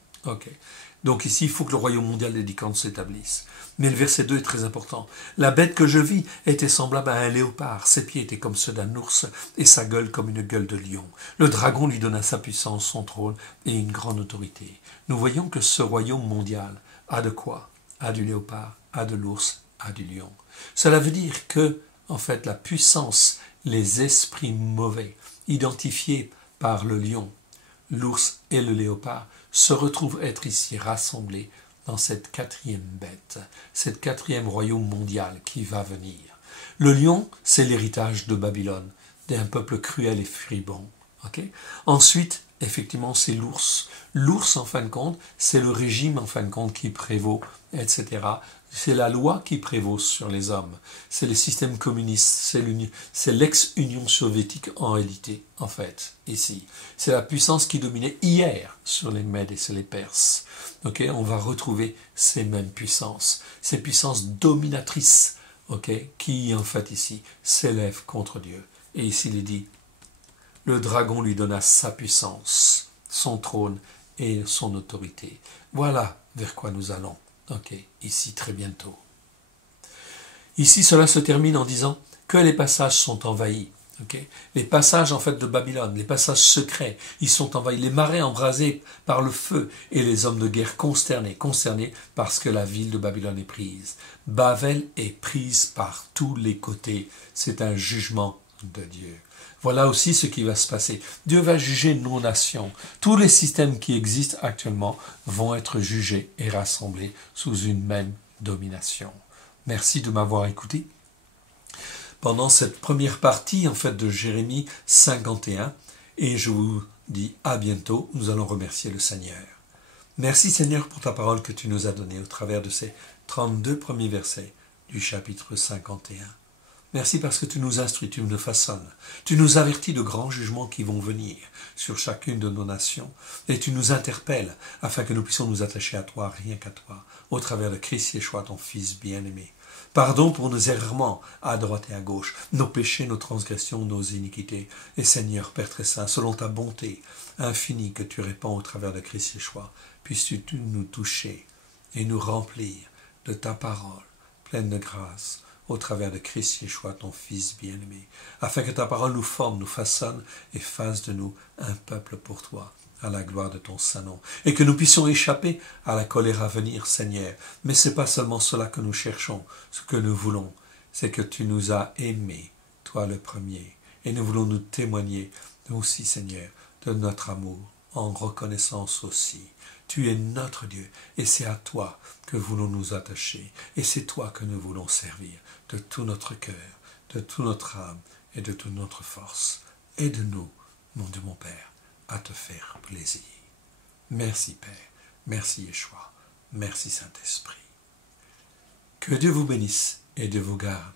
Donc ici, il faut que le royaume mondial des 10 cornes s'établisse. Mais le verset 2 est très important. La bête que je vis était semblable à un léopard. Ses pieds étaient comme ceux d'un ours et sa gueule comme une gueule de lion. Le dragon lui donna sa puissance, son trône et une grande autorité. Nous voyons que ce royaume mondial a de quoi? A du léopard, a de l'ours, a du lion. Cela veut dire que, en fait, la puissance, les esprits mauvais, identifiés par le lion, l'ours et le léopard, se retrouvent être ici rassemblés dans cette quatrième bête, cette quatrième royaume mondial qui va venir. Le lion, c'est l'héritage de Babylone, d'un peuple cruel et furibond. Okay? Ensuite, effectivement, c'est l'ours. L'ours, en fin de compte, c'est le régime, en fin de compte, qui prévaut, etc. C'est la loi qui prévaut sur les hommes. C'est le système communiste. C'est l'ex-Union soviétique en réalité, en fait, ici. C'est la puissance qui dominait hier sur les Mèdes et sur les Perses. Okay? On va retrouver ces mêmes puissances. Ces puissances dominatrices, okay? Qui, en fait, ici, s'élèvent contre Dieu. Et ici, il est dit, le dragon lui donna sa puissance, son trône et son autorité. Voilà vers quoi nous allons. Ici très bientôt. Ici, cela se termine en disant que les passages sont envahis. Les passages en fait de Babylone, les passages secrets, ils sont envahis. Les marais embrasés par le feu et les hommes de guerre concernés parce que la ville de Babylone est prise. Babel est prise par tous les côtés. C'est un jugement de Dieu. Voilà aussi ce qui va se passer. Dieu va juger nos nations. Tous les systèmes qui existent actuellement vont être jugés et rassemblés sous une même domination. Merci de m'avoir écouté. Pendant cette première partie, en fait, de Jérémie 51, et je vous dis à bientôt. Nous allons remercier le Seigneur. Merci Seigneur pour ta parole que tu nous as donnée au travers de ces 32 premiers versets du chapitre 51. Merci parce que tu nous instruis, tu nous façonnes. Tu nous avertis de grands jugements qui vont venir sur chacune de nos nations. Et tu nous interpelles afin que nous puissions nous attacher à toi, rien qu'à toi, au travers de Christ Yeshua, ton Fils bien-aimé. Pardon pour nos errements à droite et à gauche, nos péchés, nos transgressions, nos iniquités. Et Seigneur, Père très saint, selon ta bonté infinie que tu répands au travers de Christ Yeshua, puisses-tu nous toucher et nous remplir de ta parole pleine de grâce, au travers de Christ Yeshua, ton Fils bien-aimé, afin que ta parole nous forme, nous façonne et fasse de nous un peuple pour toi, à la gloire de ton saint nom, et que nous puissions échapper à la colère à venir, Seigneur. Mais ce n'est pas seulement cela que nous cherchons, ce que nous voulons, c'est que tu nous as aimés, toi le premier, et nous voulons nous témoigner, nous aussi, Seigneur, de notre amour, en reconnaissance aussi. Tu es notre Dieu, et c'est à toi que voulons nous attacher, et c'est toi que nous voulons servir de tout notre cœur, de toute notre âme et de toute notre force. Aide-nous, mon Dieu, mon Père, à te faire plaisir. Merci Père, merci Yeshua, merci Saint-Esprit. Que Dieu vous bénisse et Dieu vous garde.